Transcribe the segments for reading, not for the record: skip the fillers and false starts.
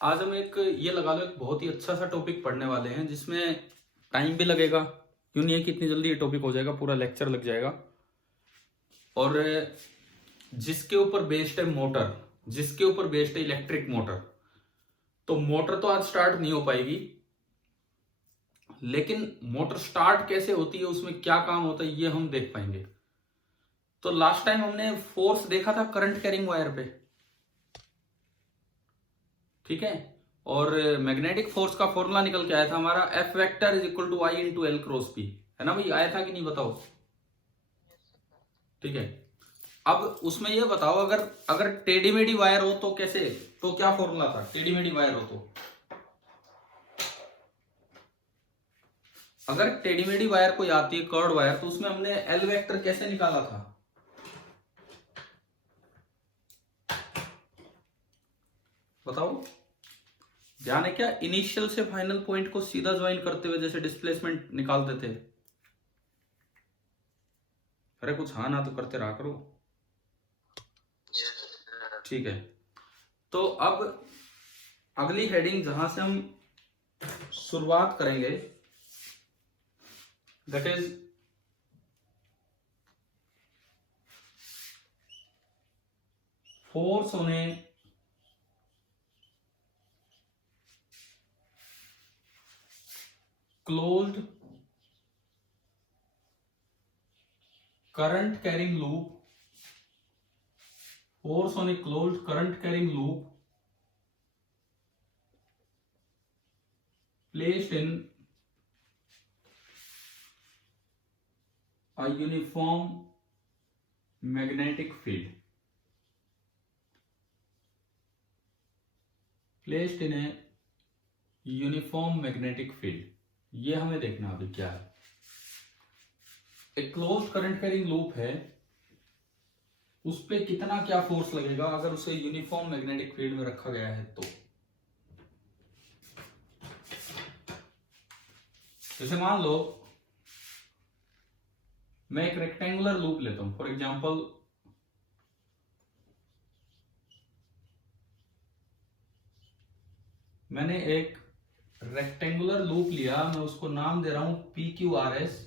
आज हम एक ये लगा लो एक बहुत ही अच्छा सा टॉपिक पढ़ने वाले हैं जिसमें टाइम भी लगेगा। यूं नहीं है कि इतनी जल्दी ये टॉपिक हो जाएगा, पूरा लेक्चर लग जाएगा। और जिसके ऊपर बेस्ड है मोटर, जिसके ऊपर बेस्ड है इलेक्ट्रिक मोटर। तो मोटर तो आज स्टार्ट नहीं हो पाएगी, लेकिन मोटर स्टार्ट कैसे होती है, उसमें क्या काम होता है, ये हम देख पाएंगे। तो लास्ट टाइम हमने फोर्स देखा था करंट कैरिंग वायर पे, ठीक है। और मैग्नेटिक फोर्स का फॉर्मूला निकल के आया था हमारा, F vector is equal to I into L cross P, है ना भाई? आया था कि नहीं बताओ? ठीक है। अब उसमें ये बताओ, अगर अगर टेढ़ी मेढ़ी वायर हो तो कैसे, तो क्या फॉर्मूला था टेढ़ी मेढ़ी वायर हो तो? अगर टेढ़ी मेढ़ी वायर कोई आती है कर्ड वायर, तो उसमें हमने एल वेक्टर कैसे निकाला था? बताओ, ध्यान है क्या? इनिशियल से फाइनल पॉइंट को सीधा ज्वाइन करते हुए जैसे डिस्प्लेसमेंट निकालते थे। अरे कुछ हाँ ना तो करते रहा करो। ठीक है, तो अब अगली हेडिंग जहां से हम शुरुआत करेंगे, that is force on a closed current carrying loop, force on a closed current carrying loop placed in a uniform magnetic field, placed in a uniform magnetic field। ये हमें देखना अभी क्या है। एक क्लोज करंट कैरिंग लूप है, उस पे कितना क्या फोर्स लगेगा अगर उसे यूनिफॉर्म मैग्नेटिक फील्ड में रखा गया है तो। जैसे मान लो मैं एक रेक्टेंगुलर लूप लेता हूं, फॉर एग्जांपल मैंने एक रेक्टेंगुलर लूप लिया, मैं उसको नाम दे रहा हूं पी क्यू आर एस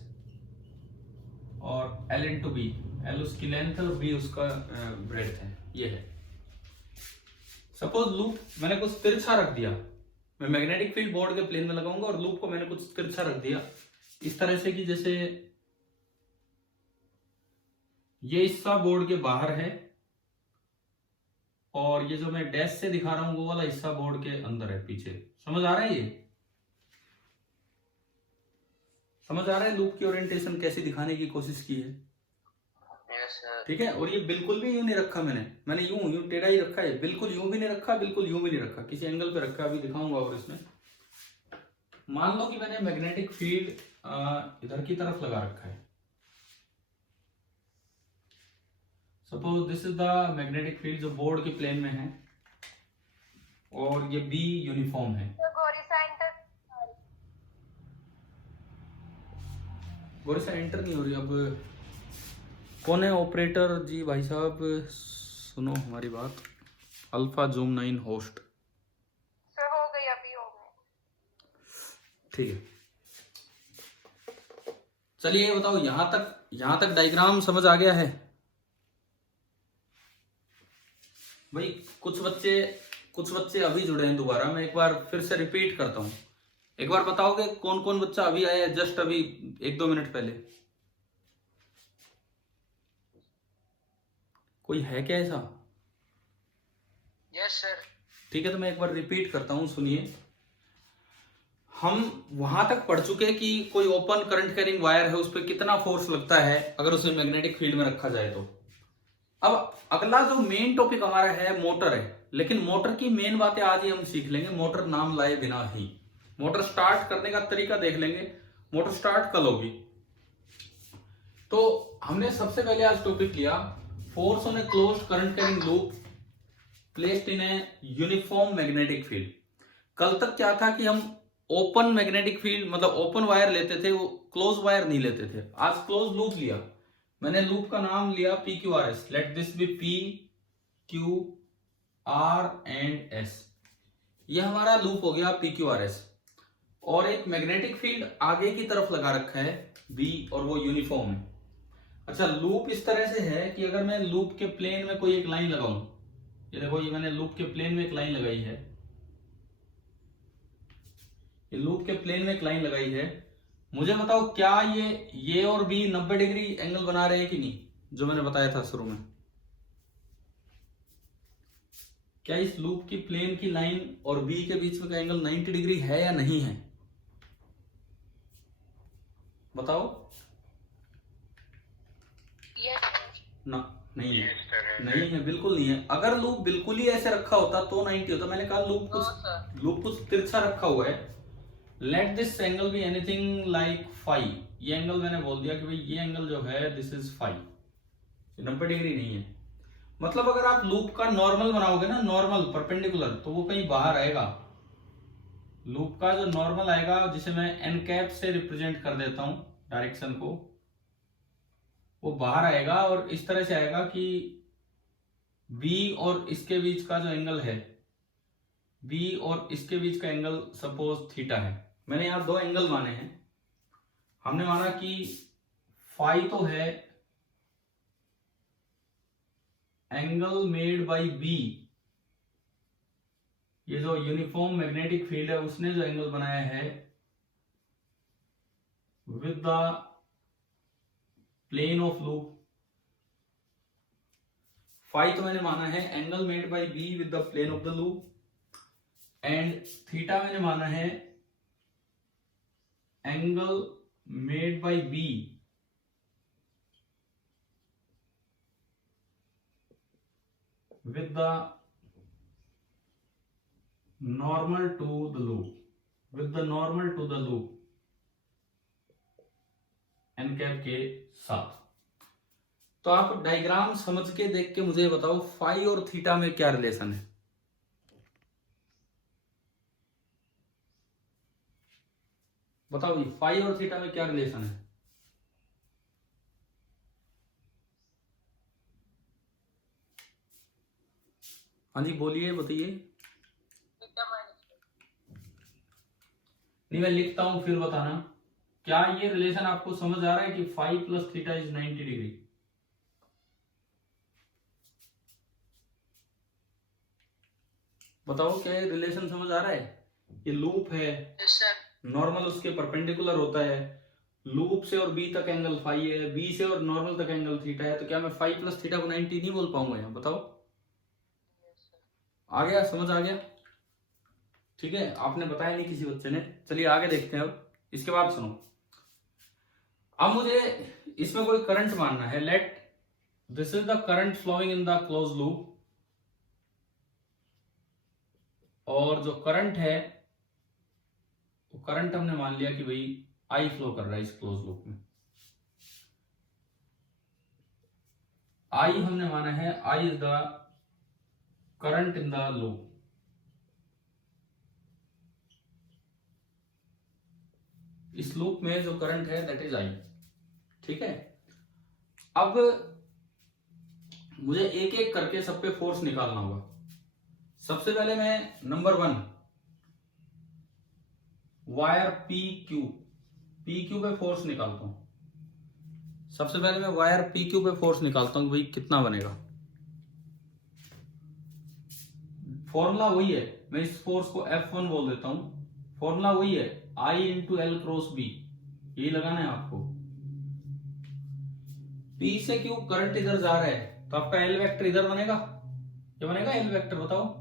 और एल इंटू बी। एल उसकी लेंथ है और बी उसका ब्रेड्थ है, ये है। सपोज लूप मैंने कुछ तिरछा रख दिया, मैं मैग्नेटिक फील्ड बोर्ड के प्लेन में लगाऊंगा और लूप को मैंने कुछ तिरछा रख दिया इस तरह से कि जैसे ये हिस्सा बोर्ड के बाहर है और ये जो मैं डैश से दिखा रहा हूं वो वाला हिस्सा बोर्ड के अंदर है, पीछे। समझ आ रहा है? ये समझ आ रहा है लूप की ओरिएंटेशन कैसे दिखाने की कोशिश की है? ठीक है। और ये बिल्कुल भी यूं नहीं रखा मैंने यूं टेढ़ा ही रखा है, बिल्कुल यूं भी नहीं रखा, बिल्कुल यूं भी नहीं रखा, किसी एंगल पे रखा, अभी दिखाऊंगा। और इसमें मान लो कि मैंने मैग्नेटिक फील्ड इधर की तरफ लगा रखा है। Suppose this is the magnetic field जो बोर्ड के प्लेन में है और ये बी यूनिफॉर्म है। गोरिसा एंटर नहीं हो रही। अब कौन है ऑपरेटर जी? भाई साहब सुनो हमारी बात। अल्फा जूम 9 होस्ट हो गई, अभी हो गई। ठीक है, चलिए ये बताओ, यहां तक डायग्राम समझ आ गया है भाई? कुछ बच्चे अभी जुड़े हैं दोबारा, मैं एक बार फिर से रिपीट करता हूं। एक बार बताओगे कौन कौन बच्चा अभी आया है, जस्ट अभी 1-2 मिनट पहले? कोई है क्या ऐसा? Yes sir. ठीक है, तो मैं एक बार रिपीट करता हूं, सुनिए। हम वहां तक पढ़ चुके कि कोई ओपन करंट कैरिंग वायर है, उस पर कितना फोर्स लगता है अगर उसे मैग्नेटिक फील्ड में रखा जाए तो। अब अगला जो मेन टॉपिक हमारा है मोटर है, लेकिन मोटर की मेन बातें आज ही हम सीख लेंगे, मोटर नाम लाए बिना ही। मोटर स्टार्ट करने का तरीका देख लेंगे, मोटर स्टार्ट कल होगी। तो हमने सबसे पहले आज टॉपिक लिया force on a closed current carrying loop placed in a uniform magnetic field. कल तक क्या था कि हम ओपन मैग्नेटिक फील्ड मतलब ओपन वायर लेते थे, वो क्लोज वायर नहीं लेते थे। आज क्लोज लूप लिया, मैंने लूप का नाम लिया P Q R S. Let this be P Q R and S. ये हमारा लूप हो गया PQRS, और एक मैग्नेटिक फील्ड आगे की तरफ लगा रखा है B, और वो यूनिफॉर्म है। अच्छा, लूप इस तरह से है कि अगर मैं लूप के प्लेन में कोई एक लाइन लगाऊं, ये देखो, ये मैंने लूप के प्लेन में एक लाइन लगाई है, ये लूप के प्लेन में एक लाइन लगाई है। मुझे बताओ क्या ये और B 90 डिग्री एंगल बना रहे हैं कि नहीं, जो मैंने बताया था शुरू में। क्या इस लूप की प्लेन की लाइन और B के बीच में का एंगल 90 डिग्री है या नहीं है, बताओ। ना, नहीं है, नहीं है, बिल्कुल नहीं है। अगर लूप बिल्कुल ही ऐसे रखा होता तो 90 होता। मैंने कहा लूप कुछ तिरछा रखा हुआ है। Let this angle be anything like phi, ये एंगल मैंने बोल दिया कि भाई ये एंगल जो है दिस इज फाई, 90 डिग्री नहीं है। मतलब अगर आप लूप का नॉर्मल बनाओगे ना, नॉर्मल परपेंडिकुलर, तो वो कहीं बाहर आएगा। लूप का जो नॉर्मल आएगा, जिसे मैं एन कैप से रिप्रेजेंट कर देता हूं डायरेक्शन को, वो बाहर आएगा और इस तरह से आएगा कि B और इसके बीच का जो एंगल है, B और इसके बीच का एंगल सपोज थीटा है। मैंने यहां दो एंगल माने हैं। हमने माना कि फाई तो है एंगल मेड बाय B, ये जो यूनिफॉर्म मैग्नेटिक फील्ड है उसने जो एंगल बनाया है with the plane of loop. Phi तो मैंने माना है angle made by B with the plane of the loop, and theta मैंने माना है angle made by B with the normal to the loop, with the normal to the loop n cap के साथ। तो आप डायग्राम समझ के देख के मुझे बताओ फाई और थीटा में क्या रिलेशन है। बताओ ये फाई और थीटा में क्या रिलेशन है। हाँ जी बोलिए, बताइए। नहीं, मैं लिखता हूं फिर बताना। क्या ये रिलेशन आपको समझ आ रहा है कि phi plus theta is 90 degree. बताओ क्या ये रिलेशन समझ आ रहा है। ये लूप है, नॉर्मल उसके परपेंडिकुलर होता है, लूप से और B तक एंगल फाई है, B से और नॉर्मल तक एंगल थीटा है। तो क्या मैं फाई प्लस थीटा को 90 नहीं बोल पाऊंगा यहाँ, बताओ। आ गया, समझ आ गया। ठीक है, आपने बताया नहीं किसी बच्चे ने। चलिए आगे देखते हैं। अब इसके बाद सुनो, अब मुझे इसमें कोई करंट मानना है। Let this is the current flowing in the close loop, और जो करंट है वो करंट हमने मान लिया कि भाई I फ्लो कर रहा है इस क्लोज लूप में। I हमने माना है I is the current in the loop. इस लूप में जो करंट है दैट इज I। ठीक है, अब मुझे एक एक करके सब पे फोर्स निकालना होगा। सबसे पहले मैं नंबर 1 वायर PQ पे फोर्स निकालता हूं। सबसे पहले मैं वायर PQ पे फोर्स निकालता हूं, भाई कितना बनेगा। फॉर्मूला वही है, मैं इस फोर्स को F1 बोल देता हूं। फॉर्मूला वही है, I into L cross B, यही लगाना है आपको। P से Q करंट इधर जा रहा है तो आपका L वेक्टर इधर बनेगा। क्या बनेगा L वेक्टर, बताओ।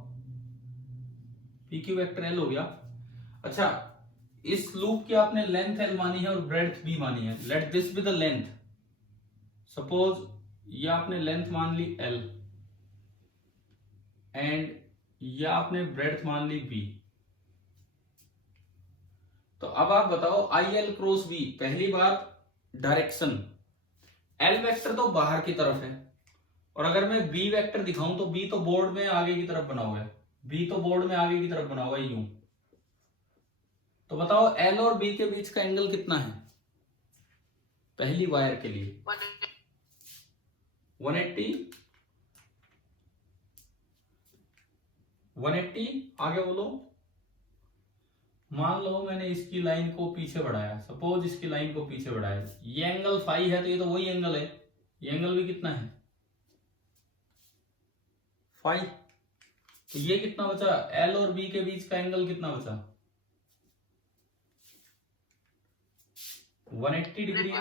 PQ वेक्टर L हो गया। अच्छा, इस लूप की आपने लेंथ L मानी है और ब्रेड्थ B मानी है। Let this be the length. Suppose ये आपने लेंथ मान ली L एंड ये आपने ब्रेड्थ मान ली B। तो अब आप बताओ IL क्रॉस B। पहली बात डायरेक्शन, L वेक्टर तो बाहर की तरफ है, और अगर मैं B वेक्टर दिखाऊं तो B तो बोर्ड में आगे की तरफ बना हुआ है। B तो बोर्ड में आगे की तरफ बना हुआ है यूं। तो बताओ L और B के बीच का एंगल कितना है पहली वायर के लिए। 180। आगे बोलो मान लो मैंने इसकी लाइन को पीछे बढ़ाया, सपोज इसकी लाइन को पीछे बढ़ाया, ये एंगल फाई है तो ये तो वही एंगल है, ये एंगल भी कितना है फाई। तो ये कितना बचा, एल और बी के बीच का एंगल कितना बचा 180 डिग्री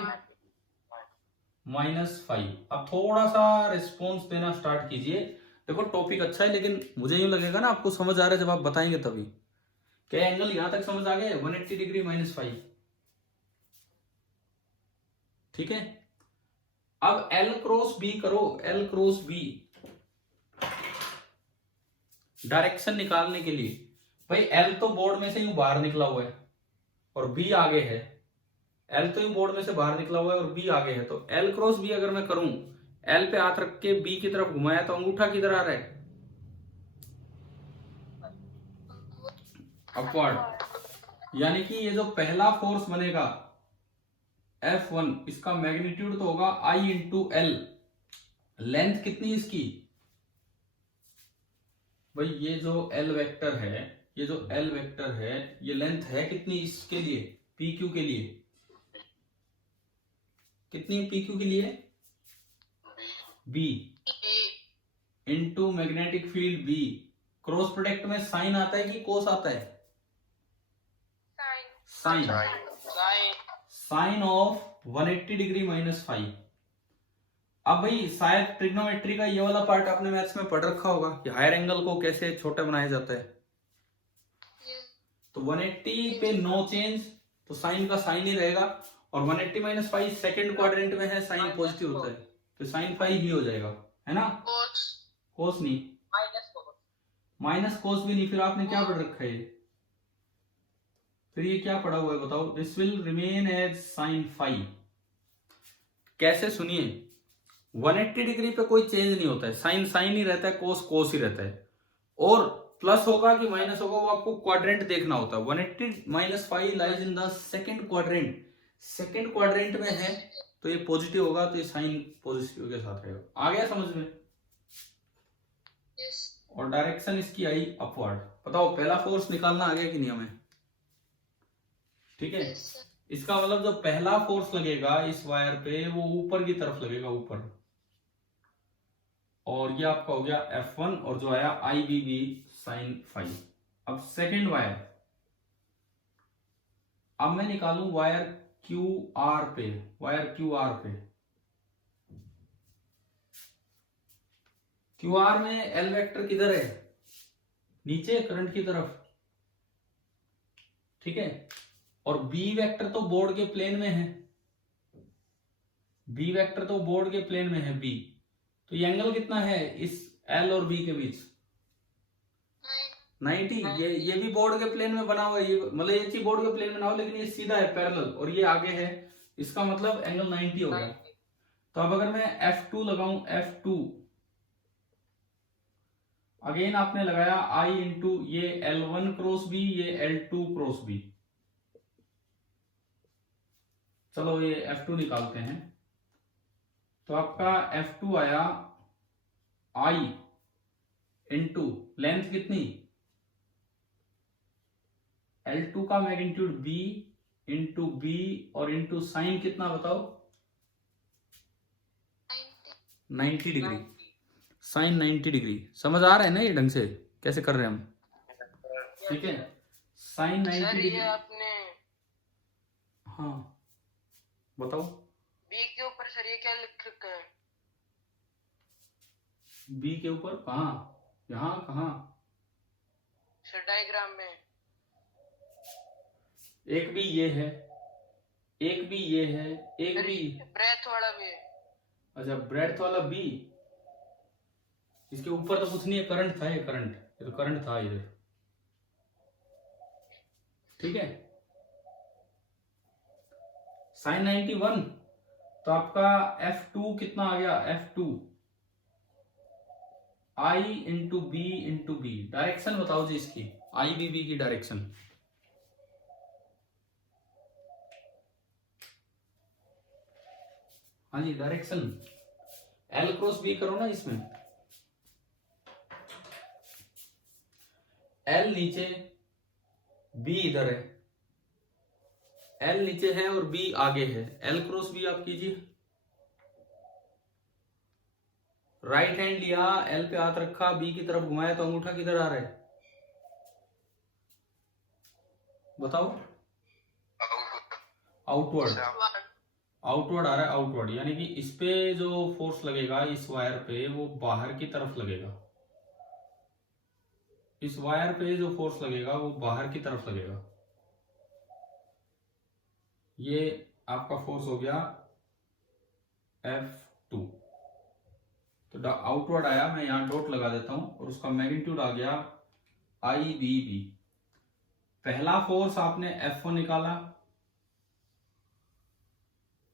माइनस फाइव। अब थोड़ा सा रिस्पॉन्स देना स्टार्ट कीजिए। देखो टॉपिक अच्छा है लेकिन मुझे यूं लगेगा ना आपको समझ आ रहा है जब आप बताएंगे तभी। क्या एंगल यहां तक समझ आ गए 180 डिग्री माइनस फाइव, ठीक है। अब एल क्रॉस बी करो, एल क्रॉस बी डायरेक्शन निकालने के लिए। भाई एल तो बोर्ड में से यूं बाहर निकला हुआ है और बी आगे है, एल तो यूं बोर्ड में से बाहर निकला हुआ है और बी आगे है, तो एल क्रॉस बी अगर मैं करूं, एल पे हाथ रख के बी की तरफ घुमाया तो अंगूठा किधर आ रहा है अपवर्ड। यानी कि ये जो पहला फोर्स बनेगा F1, इसका मैग्नीट्यूड तो होगा I इंटू एल। लेंथ कितनी इसकी, भाई ये जो L वेक्टर है, ये जो L वेक्टर है, ये लेंथ है कितनी इसके लिए PQ के लिए, कितनी PQ के लिए B into magnetic field B। Cross product में साइन आता है कि कोस आता है, sine sine of 180 degree minus five. अब भाई शायद ट्रिग्नोमेट्री का ये वाला पार्ट आपने मैथ्स में पढ़ रखा होगा कि हायर एंगल को कैसे छोटा बनाया जाता है। तो 180 पे नो चेंज, तो साइन का साइन ही रहेगा, और 180 माइनस फाइव सेकेंड क्वाड्रेंट में है, साइन पॉजिटिव होता है तो साइन फाइव ही हो जाएगा, है ना। कोस नहीं, माइनस कोस भी नहीं, फिर आपने क्या पढ़ रखा है, फिर ये क्या पढ़ा हुआ है बताओ। This will remain as sine five. कैसे सुनिए, 180 डिग्री पे कोई चेंज नहीं होता है, साइन साइन ही रहता है, कोस कोस ही रहता है, और प्लस होगा कि माइनस होगा वो आपको क्वाड्रेंट देखना होता है। 180 minus five lies in the second quadrant, second quadrant में है तो ये पॉजिटिव होगा, तो ये साइन पॉजिटिव के साथ रहेगा। आ गया समझ में। और डायरेक्शन इसकी आई अपवर्ड। बताओ पहला फोर्स निकालना आ गया कि नहीं हमें, ठीक है। इसका मतलब जो पहला फोर्स लगेगा इस वायर पे वो ऊपर की तरफ लगेगा, ऊपर, और ये आपका हो गया F1 और जो आया IBB साइन फाइव। अब सेकेंड वायर, अब मैं निकालूं वायर QR पे, वायर QR पे। QR में L वेक्टर किधर है, नीचे करंट की तरफ, ठीक है। और B वेक्टर तो बोर्ड के प्लेन में है, B वेक्टर तो बोर्ड के प्लेन में है B। तो ये एंगल कितना है इस L और B के बीच 90। ये भी बोर्ड के प्लेन में बना हुआ है, ये मतलब ये चीज बोर्ड के प्लेन में ना हो लेकिन ये सीधा है पैरेलल और ये आगे है, इसका मतलब एंगल 90 हो गया। तो अब अगर मैं F2 लगाऊं, F2 अगेन आपने लगाया I इंटू ये L1 क्रॉस B, ये L2 क्रॉस B। चलो ये F2 निकालते हैं। तो आपका F2 आया I इंटू लेंथ कितनी L2 का मैग्नीट्यूड B इंटू B और इंटू साइन कितना बताओ 90 डिग्री, साइन 90 डिग्री। समझ आ रहा है ना ये ढंग से कैसे कर रहे हैं हम, ठीक है। साइन 90 डिग्री आपने, हाँ बताओ। बी के ऊपर सर ये क्या लिख रखा है, बी के ऊपर कहाँ, यहाँ कहाँ सर डायग्राम में एक भी ये है, एक भी ये है, एक भी ब्रेथ वाला भी है। अच्छा ब्रेड्थ वाला बी, इसके ऊपर तो कुछ नहीं है, करंट था, ये करंट, ये तो करंट था इधर, ठीक है। साइन 91 तो आपका F2 कितना आ गया, F2 I into B into B. Direction बताओ जी इसकी, IBB की डायरेक्शन, हाँ जी डायरेक्शन L क्रॉस B करो ना इसमें, L नीचे बी इधर है, एल नीचे है और बी आगे है, एल क्रॉस बी आप कीजिए। राइट हैंड लिया, एल पे हाथ रखा, बी की तरफ घुमाया तो अंगूठा किधर आ रहा है बताओ? आउटवर्ड, आउटवर्ड आ रहा है, आउटवर्ड। यानी कि इस पे जो फोर्स लगेगा इस वायर पे वो बाहर की तरफ लगेगा, इस वायर पे जो फोर्स लगेगा वो बाहर की तरफ लगेगा। ये आपका फोर्स हो गया F2। तो आउटवर्ड आया, मैं यहां डॉट लगा देता हूं, और उसका मैग्नीट्यूड आ गया IBB। पहला फोर्स आपने F1 निकाला,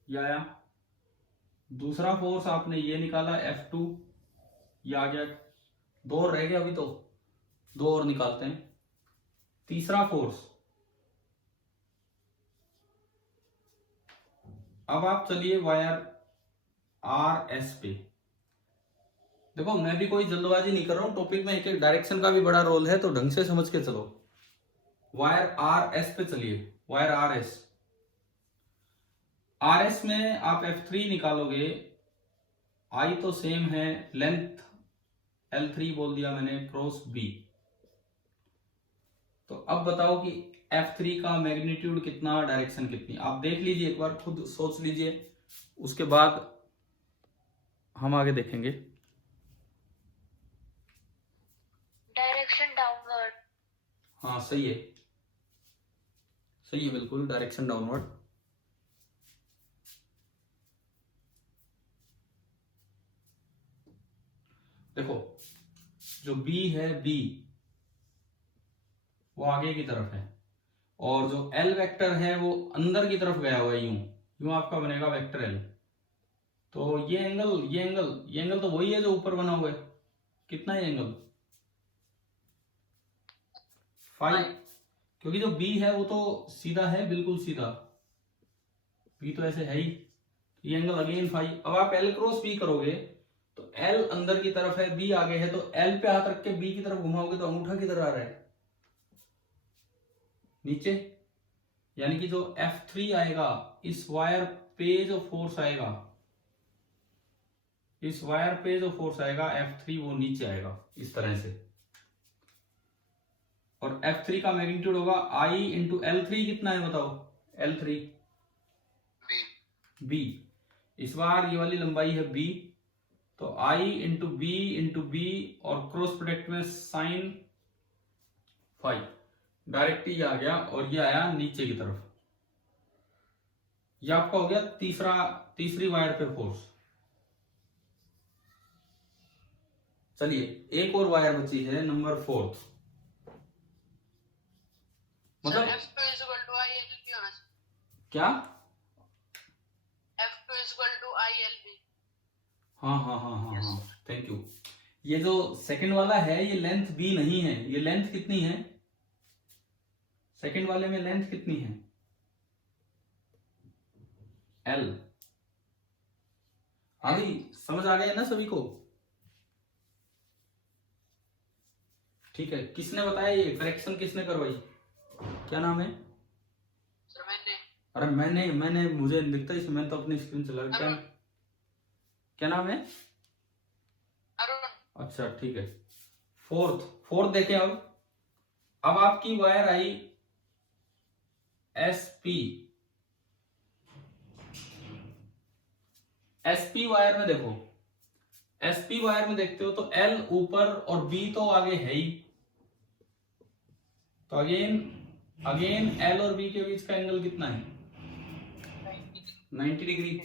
ये आया। दूसरा फोर्स आपने ये निकाला F2, ये आ गया। दो और रह गए अभी, तो दो और निकालते हैं। तीसरा फोर्स, अब आप चलिए वायर RS पे। देखो मैं भी कोई जल्दबाजी नहीं कर रहा हूं, टॉपिक में एक एक डायरेक्शन का भी बड़ा रोल है, तो ढंग से समझ के चलो। वायर RS पे चलिए, वायर RS में आप F3 निकालोगे, I तो सेम है, लेंथ L3 बोल दिया मैंने, क्रॉस B। तो अब बताओ कि F3 का मैग्नीट्यूड कितना, डायरेक्शन कितनी, आप देख लीजिए एक बार, खुद सोच लीजिए, उसके बाद हम आगे देखेंगे। Direction downward. हाँ सही है, सही है बिल्कुल, डायरेक्शन डाउनवर्ड। देखो जो B है, B वो आगे की तरफ है, और जो L वेक्टर है वो अंदर की तरफ गया हुआ है, यूं यूं आपका बनेगा वेक्टर L। तो ये एंगल तो वही है जो ऊपर बना हुआ है, कितना है एंगल? फाइव। क्योंकि जो B है वो तो सीधा है, बिल्कुल सीधा, B तो ऐसे है ही, ये एंगल अगेन 5। अब आप L क्रॉस B करोगे तो L अंदर की तरफ है, B आगे है, तो L पे हाथ रख के B की तरफ घुमाओगे तो अंगूठा किधर आ रहा है? नीचे। यानी कि जो F3 आएगा, इस वायर पे जो फोर्स आएगा, इस वायर पे जो फोर्स आएगा F3, वो नीचे आएगा इस तरह से। और F3 का मैग्नीट्यूड होगा I इंटू L3, कितना है बताओ? L3 B, इस बार ये वाली लंबाई है B, तो I इंटू B और क्रॉस प्रोडक्ट में साइन 5, डायरेक्ट ही आ गया, और ये आया नीचे की तरफ। ये आपका हो गया तीसरी वायर पे फोर्स। चलिए एक और वायर बची है, नंबर 4। मतलब F2 इक्वल टू ILB होना चाहिए। क्या? F2 equal to ILB। हाँ, थैंक यू। ये जो सेकंड वाला है ये लेंथ B नहीं है, ये लेंथ कितनी है? सेकंड वाले में लेंथ कितनी है? L। अभी समझ आ गया ना सभी को? ठीक है, किसने बताया ये करेक्शन, किसने करवाई, क्या नाम है? सर मैंने। अरे मैंने मुझे दिखता ही, मैं तो अपनी स्क्रीन चला रहा। क्या नाम है? अरुण। अच्छा ठीक है। फोर्थ देखें। अब आपकी वायर आई SP वायर में देखो, SP वायर में देखते हो तो L ऊपर और B तो आगे है ही, तो अगेन L और B के बीच का एंगल कितना है? 90 डिग्री।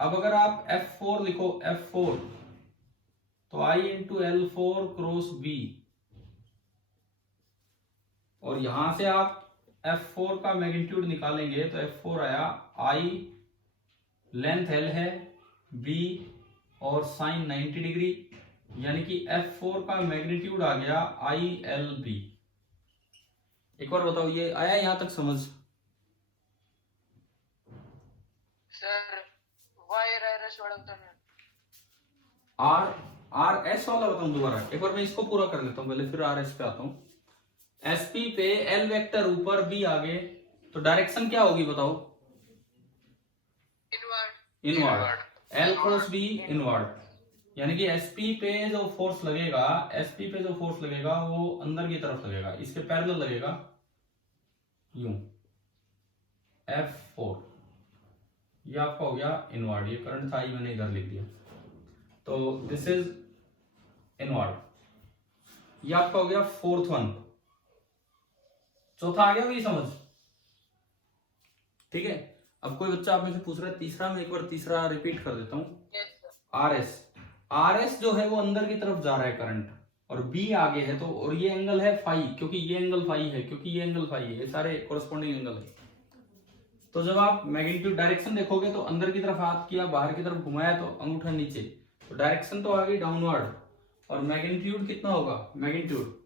अब अगर आप F4 लिखो, F4 तो I into L4 cross B, और यहां से आप F4 का मैग्नीट्यूड निकालेंगे तो F4 आया I, लेंथ L है, B और साइन 90 डिग्री, यानी कि F4 का मैग्नीट्यूड आ गया ILB। एक बार बताओ, ये आया यहां तक समझ? सर वायर RS वाला बताना। RS वाला बताऊं दोबारा एक बार, मैं इसको पूरा कर लेता हूं पहले, फिर RS पे आता हूं। एसपी पे एल वेक्टर ऊपर बी आगे, तो डायरेक्शन क्या होगी बताओ? Inward. L cross B inward, यानी कि एसपी पे जो फोर्स लगेगा, एसपी पे जो फोर्स लगेगा वो अंदर की तरफ लगेगा, इसके पैरेलल लगेगा यूं, F4। ये आपका हो गया इनवर्ड, ये करंट था, ये मैंने इधर लिख दिया, तो दिस इज इनवर्ड। ये आपका हो गया फोर्थ वन। चौथा आ गया मेरी समझ? ठीक है। अब कोई बच्चा आप में से पूछ रहा है तीसरा, मैं एक बार तीसरा रिपीट कर देता हूं। आरएस जो है वो अंदर की तरफ जा रहा है करंट, और बी आगे है, तो और ये एंगल है फाई, क्योंकि ये एंगल फाई है, क्योंकि ये एंगल फाई है, ये सारे कोरस्पॉन्डिंग एंगल है। तो जब आप मैग्नीट्यूड डायरेक्शन देखोगे तो अंदर की तरफ हाथ किया, बाहर की तरफ घुमाया तो अंगूठा नीचे, तो डायरेक्शन तो आ गई डाउनवर्ड, और मैग्नीट्यूड कितना होगा? मैग्नीट्यूड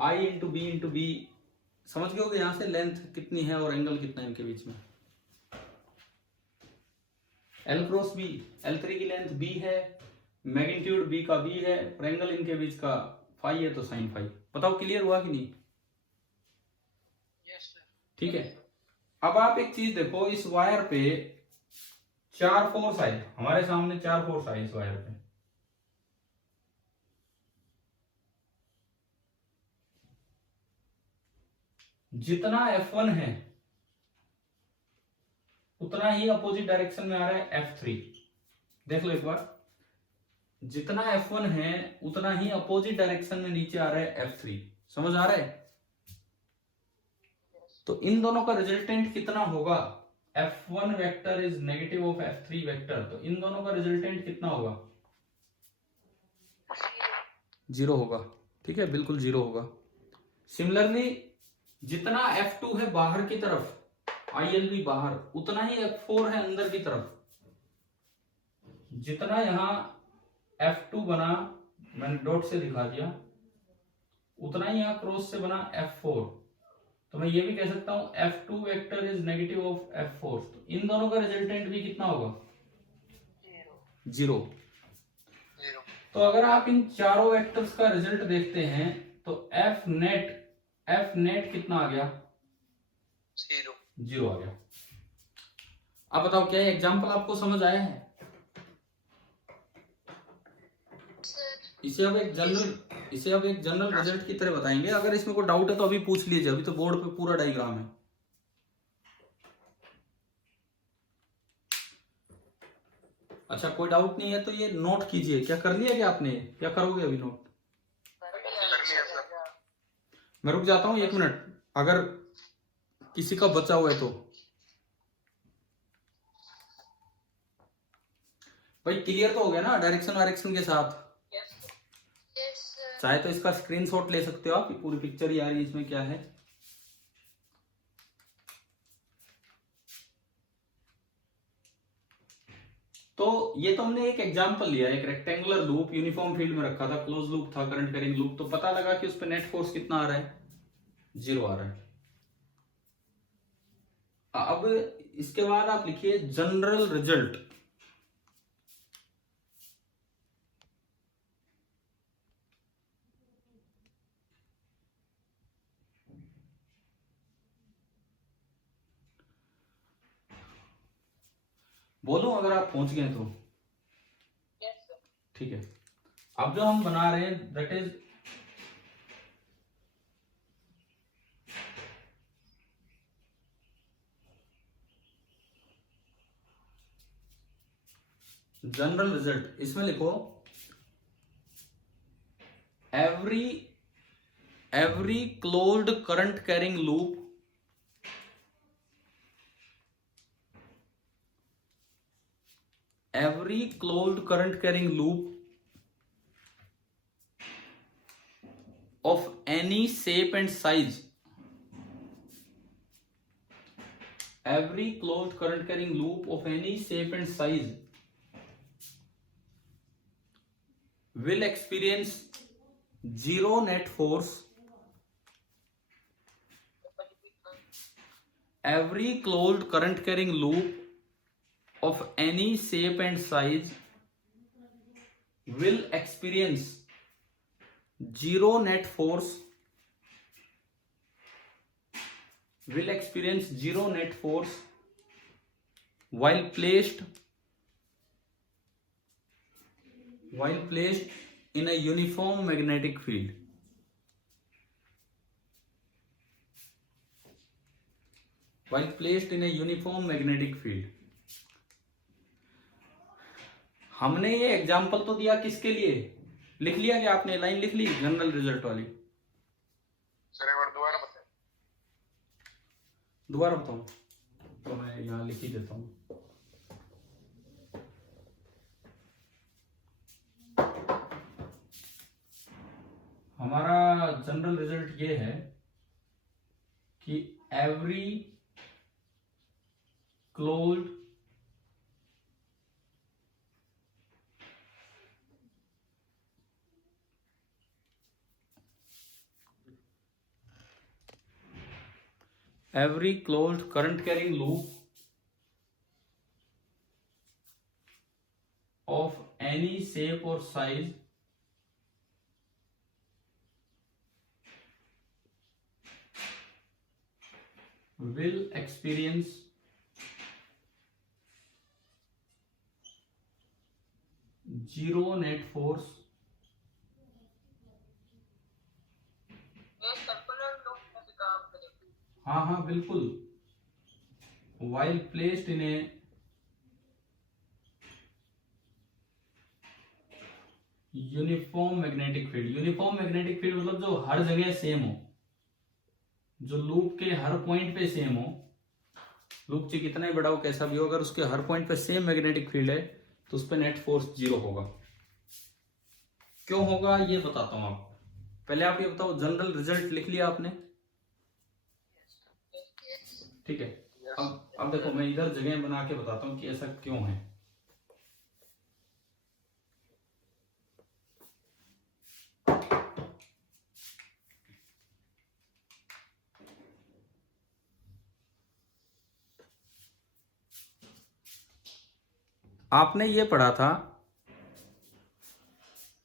आई इंटू बी, समझ गए होगे यहां से लेंथ कितनी है और एंगल कितना है इनके बीच में। एल क्रॉस बी, L3 की लेंथ बी है, मैग्नीट्यूड बी का बी है, और एंगल इनके बीच का फाई है, तो साइन फाई। बताओ क्लियर हुआ कि नहीं? Yes sir. ठीक है। अब आप एक चीज देखो, इस वायर पे 4 फोर्स आए, हमारे सामने 4 फोर्स आए इस वायर पे। जितना F1 है उतना ही अपोजिट डायरेक्शन में आ रहा है F3। देख लो एक बार, जितना F1 है उतना ही अपोजिट डायरेक्शन में नीचे आ रहा है F3। समझ आ रहा है? तो इन दोनों का रिजल्टेंट कितना होगा? F1 vector is negative of F3 vector, तो इन दोनों का रिजल्टेंट कितना होगा? 0 होगा। ठीक है, बिल्कुल 0 होगा। सिमिलरली जितना F2 है बाहर की तरफ, ILB बाहर, उतना ही F4 है अंदर की तरफ। जितना यहां F2 बना, मैंने डॉट से दिखा दिया, उतना ही यहां क्रॉस से बना F4। तो मैं ये भी कह सकता हूं F2 vector is negative of F4। तो इन दोनों का रिजल्टेंट भी कितना होगा? 0। तो अगर आप इन चारों वेक्टर्स का रिजल्ट देखते हैं तो F नेट कितना आ गया? 0 आ गया। अब बताओ क्या ये एग्जाम्पल आपको समझ आया है? इसे अब एक जनरल रिजल्ट की तरह बताएंगे। अगर इसमें कोई डाउट है तो अभी पूछ लीजिए, अभी तो बोर्ड पे पूरा डायग्राम है। अच्छा, कोई डाउट नहीं है तो ये नोट कीजिए। क्या कर लिया क्या आपने? क्या करोगे अभी नोट? मैं रुक जाता हूं 1 मिनट, अगर किसी का बचा हुआ है तो। भाई क्लियर तो हो गया ना डायरेक्शन के साथ? चाहे तो इसका स्क्रीनशॉट ले सकते हो आप, पूरी पिक्चर ही आ रही है इसमें क्या है। तो ये तो हमने एक एग्जांपल लिया, एक रेक्टेंगुलर लूप यूनिफॉर्म फील्ड में रखा था, क्लोज लूप था, करंट कैरिंग लूप, तो पता लगा कि उस पर नेट फोर्स कितना आ रहा है? 0 आ रहा है। अब इसके बाद आप लिखिए जनरल रिजल्ट। बोलो अगर आप पहुंच गए तो। ठीक है, अब जो हम बना रहे हैं दैट इज जनरल रिजल्ट। इसमें लिखो every closed current carrying loop of any shape and size, every closed current carrying loop of any shape and size will experience 0 net force. Every closed current carrying loop of any shape and size will experience 0 net force will experience zero net force while placed in a uniform magnetic field. While placed in a uniform magnetic field. हमने ये example तो दिया किसके लिए? लिख लिया क्या आपने? लाइन लिख ली जनरल रिजल्ट वाली? सर एक बार दोबारा बताएं। दोबारा बताऊं तो मैं यहाँ लिख ही देता हूँ। हमारा जनरल रिजल्ट ये है कि every closed current carrying loop of any shape or size will experience zero net force हाँ बिल्कुल, while placed in a uniform magnetic field. Uniform magnetic field मतलब जो हर जगह सेम हो, जो लूप के हर पॉइंट पे सेम हो। लूप से कितना ही बड़ा हो, कैसा भी हो, अगर उसके हर पॉइंट पे सेम मैग्नेटिक फील्ड है तो उस पर नेट फोर्स जीरो होगा। क्यों होगा ये बताता हूं आपको। पहले आप ये बताओ, जनरल रिजल्ट लिख लिया आपने? ठीक है। अब देखो मैं इधर जगह बना के बताता हूं कि ऐसा क्यों है। आपने ये पढ़ा था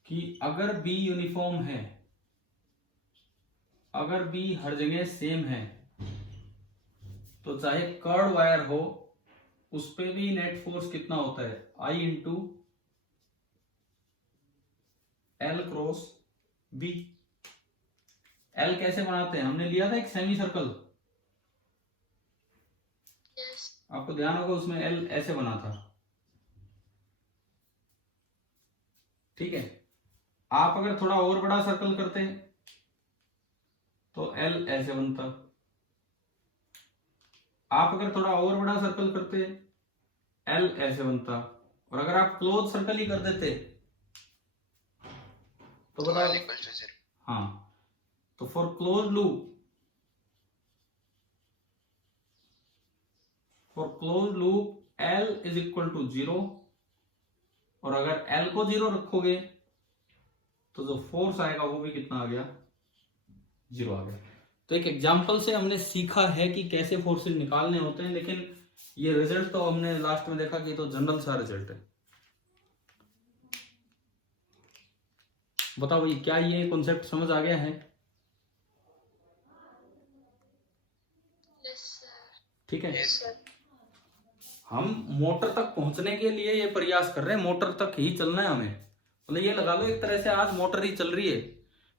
कि अगर बी यूनिफॉर्म है, अगर बी हर जगह सेम है, तो चाहे कर्ड वायर हो उस पे भी नेट फोर्स कितना होता है? I into L cross B. L कैसे बनाते हैं? हमने लिया था एक सेमी सर्कल, आपको ध्यान होगा, उसमें एल ऐसे बना था। ठीक है। आप अगर थोड़ा और बड़ा सर्कल करते तो एल ऐसे बनता। आप अगर थोड़ा और बड़ा सर्कल करते एल ऐसे बनता। और अगर आप क्लोज सर्कल ही कर देते तो बताओ। हाँ, तो for close loop L is equal to zero. और अगर एल को जीरो रखोगे तो जो फोर्स आएगा वो भी कितना आ गया? जीरो आ गया। तो एक एग्जांपल से हमने सीखा है कि कैसे फोर्सेस निकालने होते हैं, लेकिन ये रिजल्ट तो हमने लास्ट में देखा कि तो जनरल सा रिजल्ट है। बताओ भाई, क्या ये कॉन्सेप्ट समझ आ गया है? ठीक है। हम मोटर तक पहुंचने के लिए ये प्रयास कर रहे हैं, मोटर तक ही चलना है हमें। मतलब ये लगा लो एक तरह से आज मोटर ही चल रही है,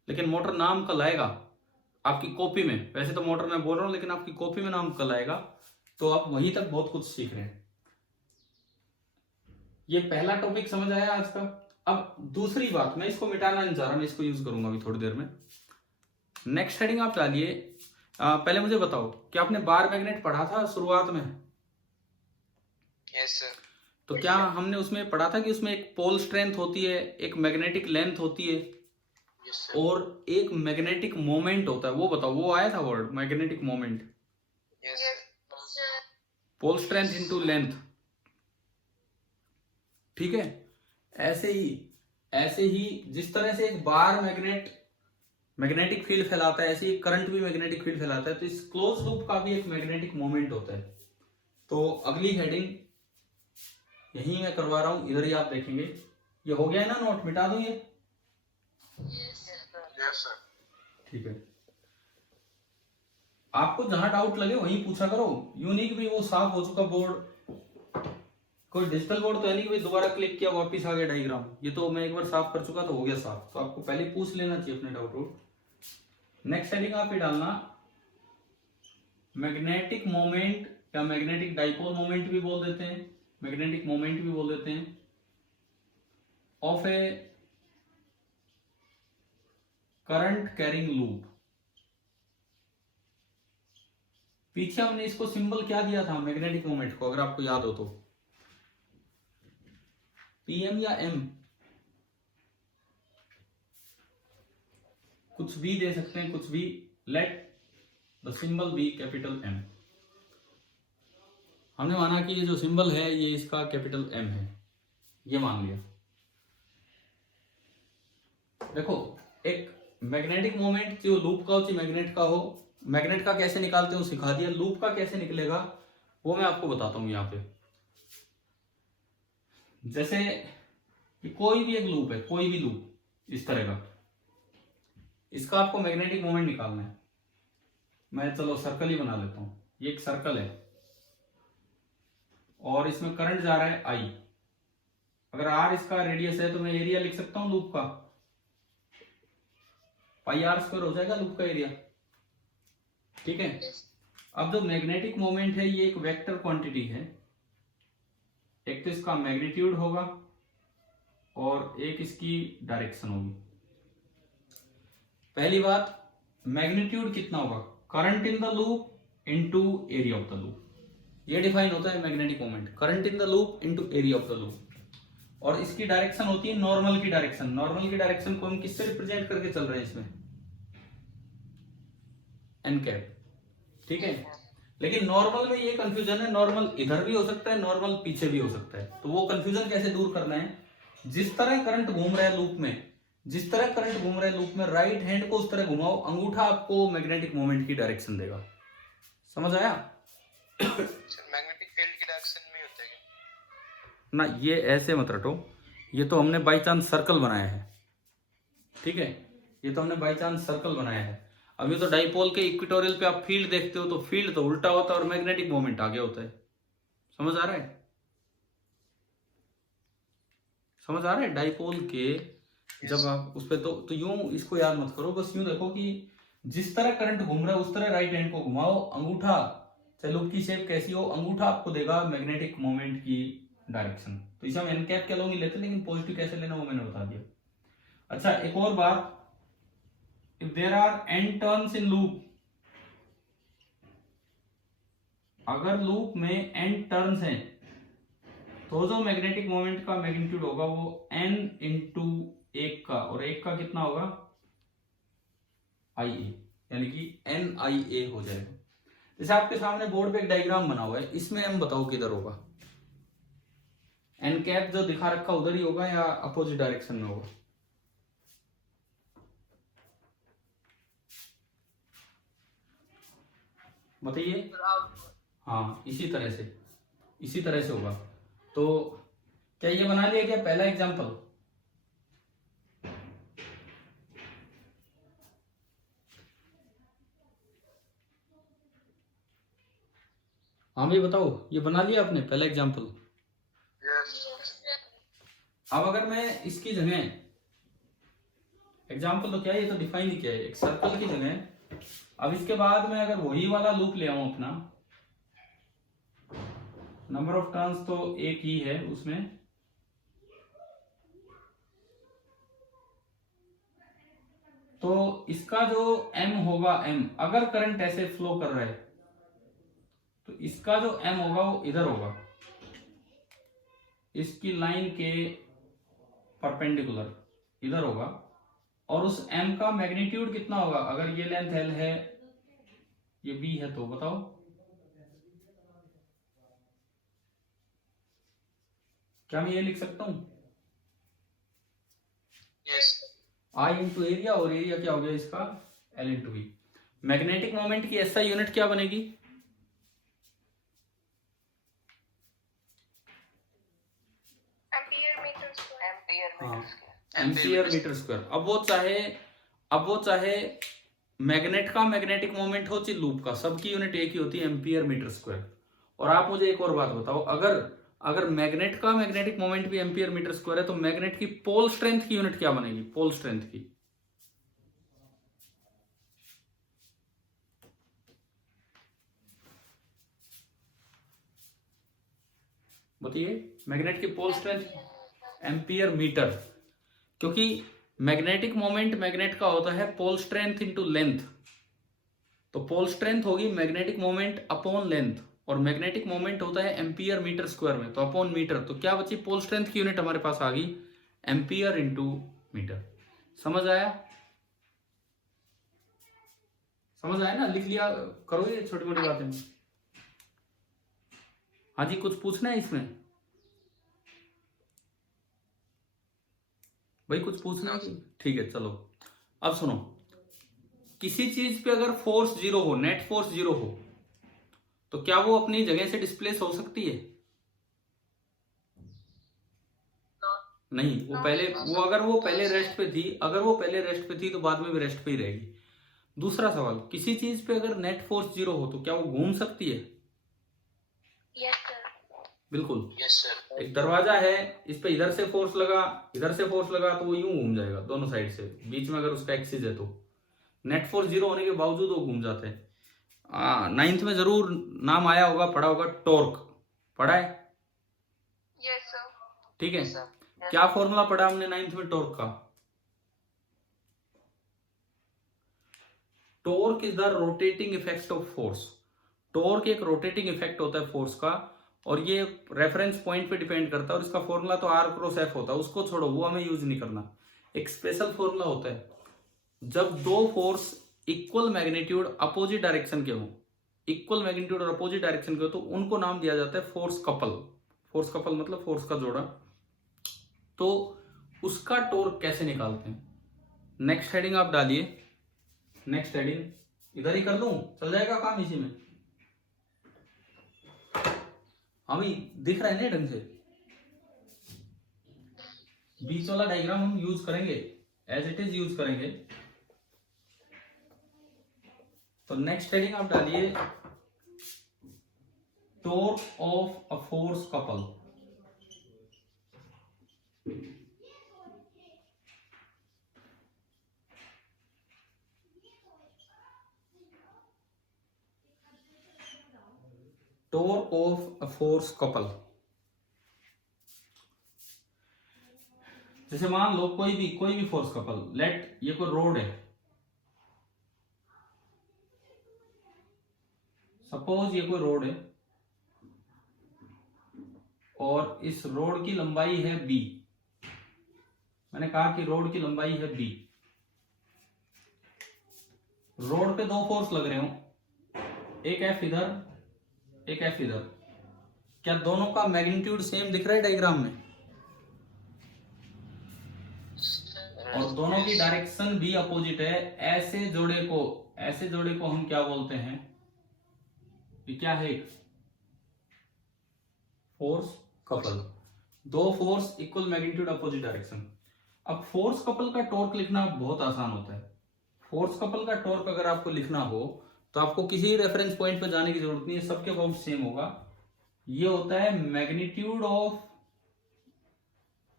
लेकिन मोटर नाम कल आएगा आपकी कॉपी में। वैसे तो मोटर मैं बोल रहा हूं, लेकिन आपकी कॉपी में नाम कल आएगा। तो आप वहीं तक बहुत कुछ सीख रहे हैं। ये पहला टॉपिक समझ आया आज का। अब दूसरी बात, मैं इसको मिटाना नहीं चाह रहा, मैं इसको यूज करूंगा अभी थोड़ी देर में। नेक्स्ट हेडिंग आप डालिए। पहले मुझे बताओ कि आपने बार मैग्नेट पढ़ा था शुरुआत में? Yes sir. तो क्या हमने उसमें पढ़ा था कि उसमें एक पोल स्ट्रेंथ होती है, एक मैग्नेटिक लेंथ होती है, और एक मैग्नेटिक मोमेंट होता है? वो बताओ, वो आया था word magnetic moment. Pole strength into length. ठीक है। ऐसे ही जिस तरह से एक बार मैग्नेटिक फील्ड फैलाता है, ऐसे ही करंट भी मैग्नेटिक फील्ड फैलाता है। तो इस क्लोज लूप का भी एक मैग्नेटिक मोमेंट होता है। तो अगली हेडिंग यही मैं करवा रहा हूं, इधर ही आप देखेंगे। ये हो गया है ना नोट? मिटा दूं ये? Yes sir. ठीक है। आपको जहां डाउट लगे वहीं पूछा करो। यूनिक भी वो साफ हो चुका बोर्ड, कोई डिजिटल बोर्ड तो है नहीं कि भाई दोबारा क्लिक किया वापस आ गया डायग्राम। ये तो मैं एक बार साफ कर चुका तो हो गया साफ। तो आपको पहले पूछ लेना चाहिए अपने डाउट। नेक्स्ट हेडिंग आप ये डालना मैग्नेटिक मोमेंट या मैग्नेटिक डाइपोल मोमेंट भी बोल देते हैं, मैग्नेटिक मोमेंट भी बोल देते हैं, of A current carrying loop. पीछे हमने इसको सिंबल क्या दिया था मैग्नेटिक मोमेंट को, अगर आपको याद हो तो पीएम या एम, कुछ भी दे सकते हैं, कुछ भी। Let the symbol be capital M. हमने माना कि ये जो सिंबल है ये इसका कैपिटल एम है, ये मान लिया। देखो एक मैग्नेटिक मोमेंट जो लूप का हो चाहे मैग्नेट का हो, मैग्नेट का कैसे निकालते हैं वो सिखा दिया, लूप का कैसे निकलेगा वो मैं आपको बताता हूं यहाँ पे। जैसे कि कोई भी एक लूप है, कोई भी लूप इस तरह का, इसका आपको मैग्नेटिक मोमेंट निकालना है। मैं चलो सर्कल ही बना लेता हूं, ये एक सर्कल है और इसमें करंट जा रहा है आई। अगर आर इसका रेडियस है तो मैं एरिया लिख सकता हूं लूप का, पाई आर स्क्वायर हो जाएगा लूप का एरिया, ठीक है। अब जो मैग्नेटिक मोमेंट है ये एक वेक्टर क्वांटिटी है, एक तो इसका मैग्नीट्यूड होगा और एक इसकी डायरेक्शन होगी। पहली बात, मैग्नीट्यूड कितना होगा, current in the loop into area of the loop. ये डिफाइन होता है magnetic moment, current in the loop into area of the loop. और इसकी डायरेक्शन होती है नॉर्मल की डायरेक्शन। नॉर्मल की डायरेक्शन को हम किससे रिप्रेजेंट करके चल रहे हैं इसमें, एन कैप, ठीक है। लेकिन नॉर्मल में ये कंफ्यूजन है, नॉर्मल इधर भी हो सकता है, नॉर्मल पीछे भी हो सकता है। तो वो कंफ्यूजन कैसे दूर करना है, जिस तरह करंट घूम रहा है लूप में, जिस तरह करंट घूम रहा है लूप में, राइट हैंड को उस तरह घुमाओ, अंगूठा आपको मैग्नेटिक मोमेंट की डायरेक्शन देगा। समझ आया? मैग्नेटिक फील्ड की डायरेक्शन में होता है क्या? ना, ये ऐसे मत रटो, ये तो हमने बाई चांस सर्कल बनाया है, ठीक है। ये तो हमने बाई चांस सर्कल बनाया है। अभी तो डाइपोल के इक्वेटोरियल पे आप फील्ड देखते हो तो फील्ड तो उल्टा होता है और मैग्नेटिक मोमेंट आगे होता है। समझ आ रहा है? समझ आ रहा है? डाइपोल के जब आप उस पे तो यूं इसको याद मत करो, बस यूं देखो कि जिस तरह करंट घूम रहा है उस तरह राइट हैंड को घुमाओ, अंगूठा चाहे लूप की शेप कैसी हो, अंगूठा आपको देगा मैग्नेटिक मोमेंट की डायरेक्शन। तो इसे हम एन कैप के लोग लेते, लेकिन पॉजिटिव कैसे लेना वो मैंने बता दिया। अच्छा, एक और बात, if there are n turns in loop, अगर लूप में n टर्न्स हैं तो जो मैग्नेटिक मोमेंट का मैग्नीट्यूड होगा वो n इंटू एक का, और एक का कितना होगा, IA, यानी कि NIA हो जाएगा। जैसे आपके सामने बोर्ड पे एक डायग्राम बना हुआ है, इसमें हम बताओ किधर होगा, एन कैप जो दिखा रखा उधर ही होगा या अपोजिट डायरेक्शन में होगा? बताइए। हाँ, इसी तरह से होगा। तो क्या ये बना लिया क्या पहला एग्जांपल? हाँ भाई बताओ, ये बना लिया आपने पहला एग्जांपल? अब अगर मैं इसकी जगह एग्जांपल तो क्या है, ये तो डिफाइन ही किया है, एक सर्कल की जगह अब इसके बाद में अगर वही वाला लूप ले आऊं अपना, नंबर ऑफ टर्न्स तो एक ही है उसमें, तो इसका जो m होगा, m अगर करंट ऐसे फ्लो कर रहा है तो इसका जो m होगा वो इधर होगा, इसकी लाइन के परपेंडिकुलर इधर होगा। और उस m का मैग्नीट्यूड कितना होगा, अगर ये लेंथ l है ये b है तो बताओ क्या मैं ये लिख सकता हूं, I इंटू एरिया, और एरिया क्या हो गया इसका L into B. Magnetic moment की SI यूनिट क्या बनेगी, ampere metre square. Ampere metre square. अब वो चाहे मैग्नेट का मैग्नेटिक मोमेंट हो चाहे लूप का, सबकी यूनिट एक ही होती है, एम्पियर मीटर स्क्वायर। और आप मुझे एक और बात बताओ, अगर मैग्नेट का मैग्नेटिक मोमेंट भी एम्पियर मीटर स्क्वायर है तो मैग्नेट की पोल स्ट्रेंथ की यूनिट क्या बनेगी? पोल स्ट्रेंथ की बताइए। मैग्नेट की पोल स्ट्रेंथ एम्पियर मीटर, क्योंकि मैग्नेटिक मोमेंट मैग्नेट का होता है पोल स्ट्रेंथ इनटू लेंथ। तो पोल स्ट्रेंथ होगी मैग्नेटिक मोमेंट अपॉन लेंथ, और मैग्नेटिक मोमेंट होता है एम्पियर मीटर स्क्वायर में, तो अपॉन मीटर। तो क्या बची? पोल स्ट्रेंथ की यूनिट हमारे पास आ गई एम्पियर इंटू मीटर। समझ आया? समझ आया ना? लिख लिया करो ये छोटी मोटी बातें। हाँ जी, कुछ पूछना है इसमें भाई? कुछ पूछना है? ठीक है, चलो अब सुनो। किसी चीज पे अगर फोर्स जीरो हो, नेट फोर्स जीरो हो, तो क्या वो अपनी जगह से डिस्प्लेस हो सकती है? नहीं। अगर वो पहले रेस्ट पे थी, तो बाद में भी रेस्ट पे ही रहेगी। दूसरा सवाल, किसी चीज पे अगर नेट फोर्स जीरो हो तो क्या वो घूम सकती है? Yes sir. बिल्कुल। Yes sir. एक दरवाजा है, इस पे इधर से फोर्स लगा, इधर से फोर्स लगा, तो वो यूं घूम जाएगा दोनों साइड से, बीच में अगर उसका एक्सिस है तो। नेट फोर्स जीरो होने के बावजूद वो घूम जाते हैं। 9th में जरूर नाम आया होगा, पढ़ा होगा, टॉर्क। पढ़ा है? Yes sir. ठीक है। Yes, sir. क्या फॉर्मूला पढ़ा हमने 9th में टॉर्क का? Torque is the rotating effect of force. Torque एक रोटेटिंग इफेक्ट होता है फोर्स का, और ये रेफरेंस पॉइंट पे डिपेंड करता है। और इसका फॉर्मूला तो R क्रॉस F होता है, उसको छोड़ो, वो हमें यूज नहीं करना। एक स्पेशल फॉर्मूला होता है, जब दो force equal magnitude opposite direction के हो, इक्वल मैग्नीट्यूड और अपोजिट डायरेक्शन के हो, तो उनको नाम दिया जाता है फोर्स कपल। फोर्स कपल मतलब फोर्स का जोड़ा। तो उसका टॉर्क कैसे निकालते हैं? नेक्स्ट हेडिंग आप डालिए। नेक्स्ट हेडिंग इधर ही कर दूं, चल जाएगा काम इसी में? अभी दिख रहा है ना ढंग से? बीच वाला डायग्राम हम यूज करेंगे, एज इट इज यूज करेंगे। तो नेक्स्ट हेडिंग आप डालिए, torque of a force couple. Torque of a force couple. जैसे मान लो कोई भी फोर्स कपल, लेट ये कोई रोड है, सपोज ये कोई रोड है, और इस रोड की लंबाई है b। मैंने कहा कि रोड की लंबाई है b। रोड पे दो फोर्स लग रहे हो, एक F इधर, एक F इधर। क्या दोनों का मैग्नीट्यूड सेम दिख रहा है डायग्राम में? और दोनों की डायरेक्शन भी अपोजिट है। ऐसे जोड़े को हम क्या बोलते हैं? ये क्या है? एक फोर्स कपल। दो force equal magnitude opposite direction. अब फोर्स कपल का टॉर्क लिखना बहुत आसान होता है। फोर्स कपल का टॉर्क अगर आपको लिखना हो तो आपको किसी रेफरेंस पॉइंट पर जाने की जरूरत नहीं है, सबके फॉर्म सेम होगा। ये होता है magnitude of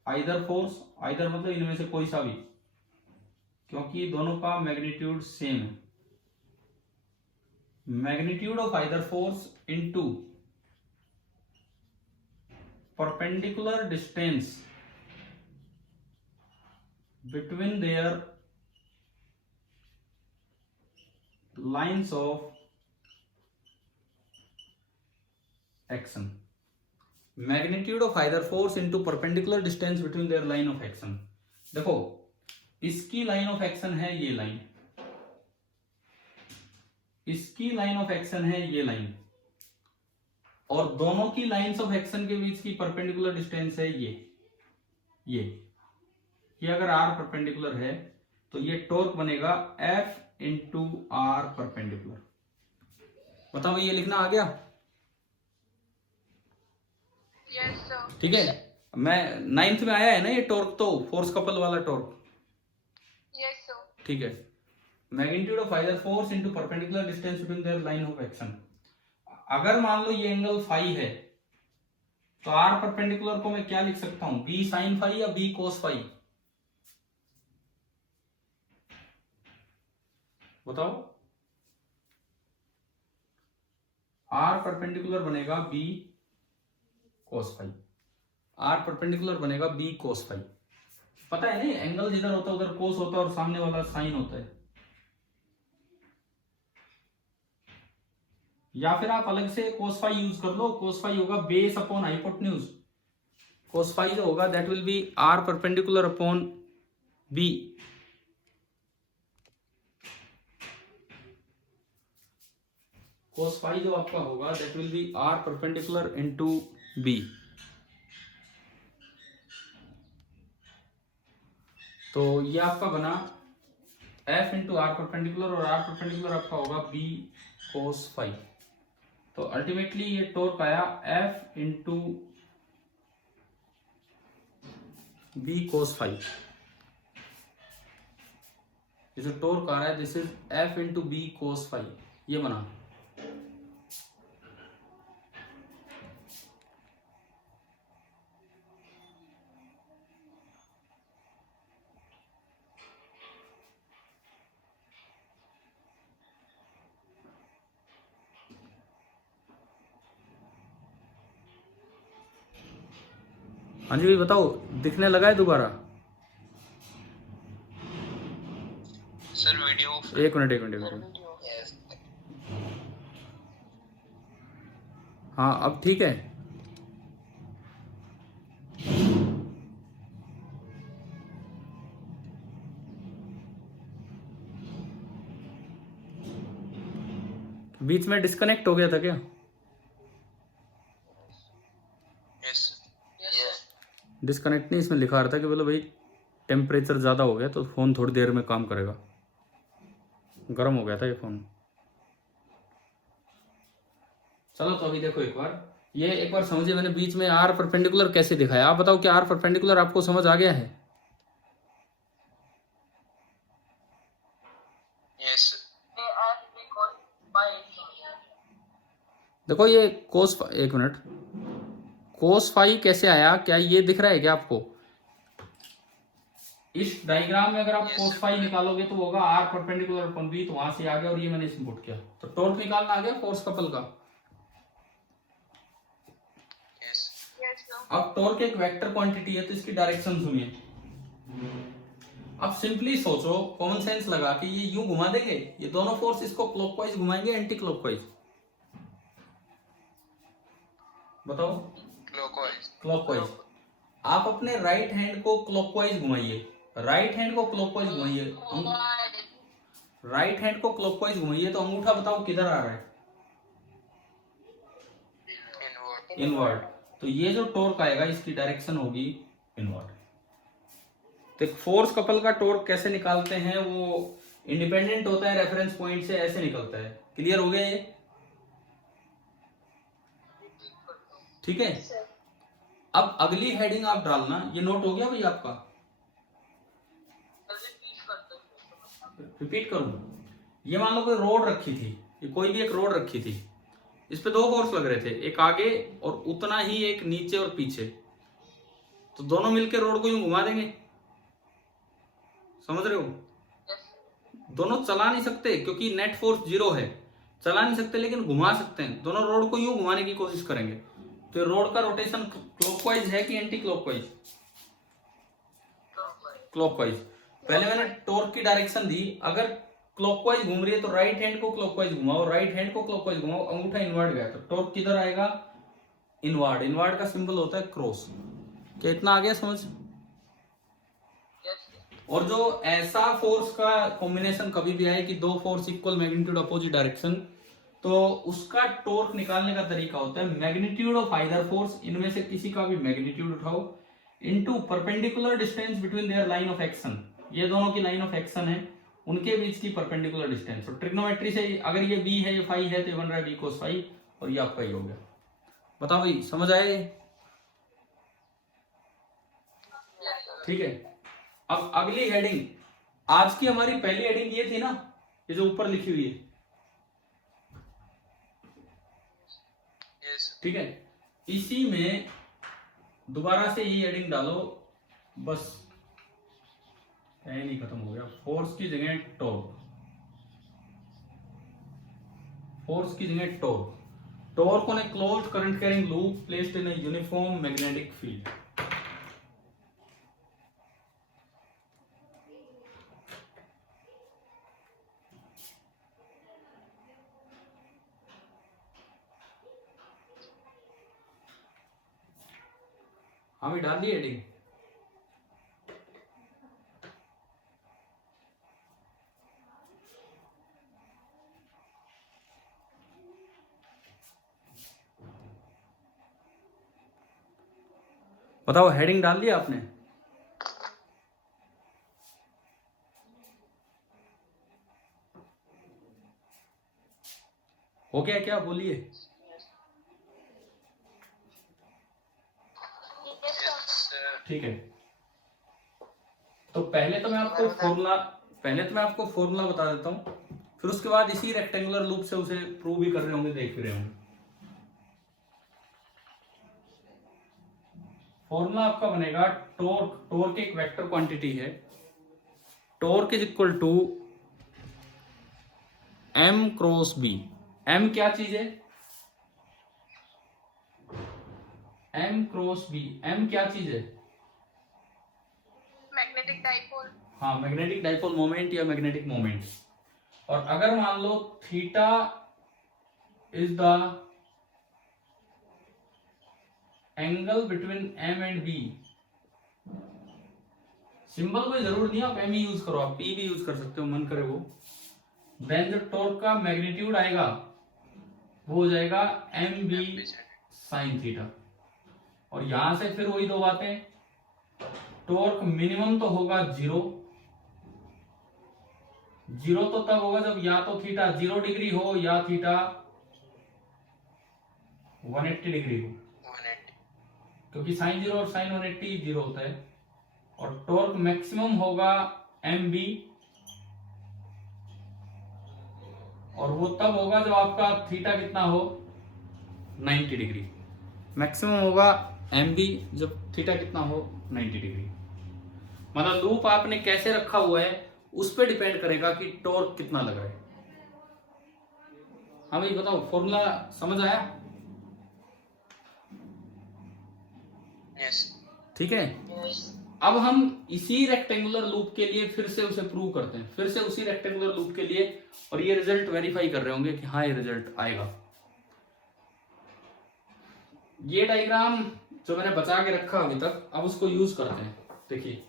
either force, either मतलब इनमें से कोई सा भी, क्योंकि दोनों का मैग्नीट्यूड सेम है। Magnitude of either force into perpendicular distance between there lines of action. Magnitude of either force into perpendicular distance between their line of action. देखो, इसकी लाइन ऑफ एक्शन है ये लाइन, इसकी लाइन ऑफ एक्शन है ये line, और दोनों की लाइंस ऑफ एक्शन के बीच की परपेंडिकुलर डिस्टेंस है ये अगर R परपेंडिकुलर है तो ये टॉर्क बनेगा F इंटू R परपेंडिकुलर। बताओ ये लिखना आ गया? Yes sir. ठीक है। मैं 9th में आया है ना ये टॉर्क, तो फोर्स कपल वाला टॉर्क। Yes sir. ठीक है, magnitude of either force into perpendicular distance between their line of action. अगर मान लो ये एंगल फाई है तो आर परपेंडिकुलर को मैं क्या लिख सकता हूं, बी साइन फाई या बी कोस फाई? बताओ। आर परपेंडिकुलर बनेगा B cos phi, R perpendicular बनेगा बी कोस फाई। पता है नहीं, एंगल जिधर होता है उधर कोस होता है और सामने वाला साइन होता है। या फिर आप अलग से कोस फाई यूज कर लो, कोस फाई होगा base upon hypotenuse. Cos phi जो होगा that will be R perpendicular upon B. Cos phi जो आपका होगा that will be R perpendicular into B. तो ये आपका बना एफ इंटू आर परपेंडिकुलर और आर परपेंडिकुलर आपका होगा बी कोस फाई। तो अल्टीमेटली ये टॉर्क आया F into B cos phi. ये जो टॉर्क आ रहा है this is F into B cos phi, ये बना। हाँ जी भाई बताओ, दिखने लगा है दोबारा? सर वीडियो एक मिनट। यस हाँ अब ठीक है। बीच में डिस्कनेक्ट हो गया था क्या? यस यस डिस्कनेक्ट नहीं, इसमें लिखा रहा था कि बोलो भाई टेम्परेचर ज़्यादा हो गया तो फ़ोन थोड़ी देर में काम करेगा, गर्म हो गया था ये फ़ोन। चलो तो अभी देखो एक बार, ये एक बार समझिए मैंने बीच में आर परपेंडिकुलर कैसे दिखाया। आप बताओ कि आर परपेंडिकुलर आपको समझ आ गया है? यस देखो ये कोस, एक मिनट, कोस फाई कैसे आया, क्या ये दिख रहा है क्या आपको? इस डायग्राम में अगर आप Yes, कोस sir. फाई निकालोगे तो होगा आर परपेंडिकुलर अपॉन बी, तो वहां से आ गया और ये मैंने इनपुट किया तो टॉर्क निकालना आ गया फोर्स कपल का। Yes Yes, sir. अब टॉर्क एक वेक्टर क्वांटिटी है तो इसकी डायरेक्शन सुनिए। अब सिंपली सोचो, कॉमन सेंस लगा के ये यूं घुमा देंगे, ये दोनों फोर्स इसको क्लॉकवाइज घुमाएंगे एंटी क्लॉकवाइज? बताओ। Clockwise clockwise. आप अपने राइट हैंड को क्लॉकवाइज घुमाइए, राइट हैंड को क्लॉकवाइज घुमाइए, राइट हैंड को क्लॉकवाइज घुमाइए तो अंगूठा बताओ किधर आ रहा है? Inward inward. तो ये जो टॉर्क आएगा इसकी डायरेक्शन होगी इनवर्ड। तो फोर्स कपल का टॉर्क कैसे निकालते हैं, वो इंडिपेंडेंट होता है रेफरेंस पॉइंट से, ऐसे निकलता है। क्लियर हो गया ये? ठीक है। अब अगली हेडिंग आप डालना, ये नोट हो गया भाई आपका? रिपीट करूं? ये मान लो कोई रोड रखी थी, ये कोई भी एक रोड रखी थी, इस पे दो फोर्स लग रहे थे, एक आगे और उतना ही एक नीचे और पीछे। तो दोनों मिलकर रोड को यूं घुमा देंगे, समझ रहे हो? दोनों चला नहीं सकते क्योंकि नेट फोर्स जीरो है, चला नहीं सकते लेकिन घुमा सकते हैं। दोनों रोड को यूं घुमाने की कोशिश करेंगे। तो रोड का रोटेशन क्लॉकवाइज है कि एंटी क्लॉकवाइज? क्लॉकवाइज। पहले मैंने टॉर्क की डायरेक्शन दी, अगर क्लॉकवाइज घूम रही है तो राइट हैंड को क्लॉकवाइज घुमाओ, राइट हैंड को क्लॉकवाइज घुमाओ, अंगूठा इनवर्ड गया तो टॉर्क किधर आएगा? इनवर्ड। इनवर्ड का सिंबल होता है क्रॉस। क्या इतना आ गया समझ? और जो ऐसा फोर्स का कॉम्बिनेशन कभी भी आए कि दो force equal magnitude opposite direction, तो उसका टॉर्क निकालने का तरीका होता है मैग्नीट्यूड ऑफ आइदर फोर्स, इनमें से किसी का भी मैग्नीट्यूड उठाओ, into perpendicular distance between their line of action. ये दोनों की लाइन ऑफ एक्शन है, उनके बीच की परपेंडिकुलर डिस्टेंस। तो ट्रिग्नोमेट्री से अगर ये बी है, ये फाई है, तो ये बन रहा है बी कोस फाई, और ये आपका ही हो गया। बताओ भाई समझ आए? ठीक है। अब अगली हेडिंग, आज की हमारी पहली हेडिंग ये थी ना ये जो ऊपर लिखी हुई है, यस ठीक है, इसी में दोबारा से ये हेडिंग डालो, बस नहीं खत्म हो गया। फोर्स की जगह टॉर्क, फोर्स की जगह torque, torque on a closed current carrying loop placed in a uniform magnetic field. हमें डाल दी हेडिंग। बताओ हेडिंग डाल दिया आपने? हो गया क्या, बोलिए। Yes, sir. सर ठीक है, तो पहले तो मैं आपको फॉर्मूला बता देता हूं, फिर उसके बाद इसी रेक्टेंगुलर लूप से उसे प्रूव भी कर रहे होंगे, देख भी रहे होंगे। फॉर्मूला आपका बनेगा टॉर्क, टॉर्क एक वेक्टर क्वांटिटी है, torque is equal to m cross b। m क्या चीज है? m क्रॉस b, m क्या चीज है? Magnetic dipole. हाँ, मैग्नेटिक डाइपोल मोमेंट या मैग्नेटिक मोमेंट। और अगर मान लो theta is the angle between m and b, symbol कोई जरूर नहीं, आप m ही यूज करो, आप p भी यूज कर सकते हो, मन करे वो। देन जो टॉर्क का मैग्नीट्यूड आएगा वो हो जाएगा mb sin थीटा। और यहां से फिर वही दो बातें, टॉर्क मिनिमम तो होगा जीरो, जीरो तो तब होगा जब या तो थीटा 0 डिग्री हो या थीटा 180 डिग्री हो, 180 क्योंकि साइन 0 और साइन 180 जीरो होता है। और टॉर्क मैक्सिमम होगा mb, और वो तब होगा जब आपका थीटा कितना हो 90 डिग्री। मैक्सिमम होगा mb जब थीटा कितना हो 90 डिग्री। मतलब लूप आपने कैसे रखा हुआ है उस पर डिपेंड करेगा कि टॉर्क कितना लग रहा है। हाँ भाई बताओ, फॉर्मूला समझ आया? यस ठीक है, अब हम इसी रेक्टेंगुलर लूप के लिए फिर से उसे प्रूव करते हैं, फिर से उसी रेक्टेंगुलर लूप के लिए, और ये रिजल्ट वेरीफाई कर रहे होंगे कि हाँ ये रिजल्ट आएगा। ये डायग्राम जो मैंने बचा के रखा अभी तक, अब उसको यूज करते हैं। देखिए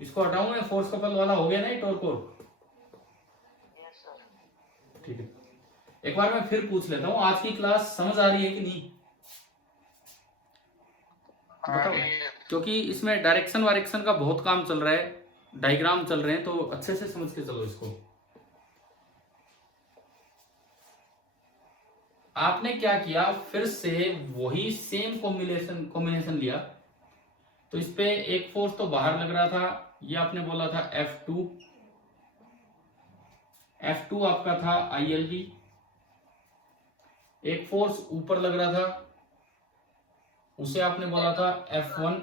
इसको हटाऊं मैं, फोर्स कपल वाला हो गया ना ये टॉर्क और, ठीक है। एक बार मैं फिर पूछ लेता हूं, आज की क्लास समझ आ रही है कि नहीं बताओ, क्योंकि इसमें डायरेक्शन वायरेक्शन का बहुत काम चल रहा है, डायग्राम चल रहे हैं, तो अच्छे से समझ के चलो इसको। आपने क्या किया, फिर से वही सेम कॉम्बिनेशन लिया, तो इस पे एक फोर्स तो बाहर लग रहा था, ये आपने बोला था F2, F2 आपका था ILV। एक फोर्स ऊपर लग रहा था, उसे आपने बोला था F1,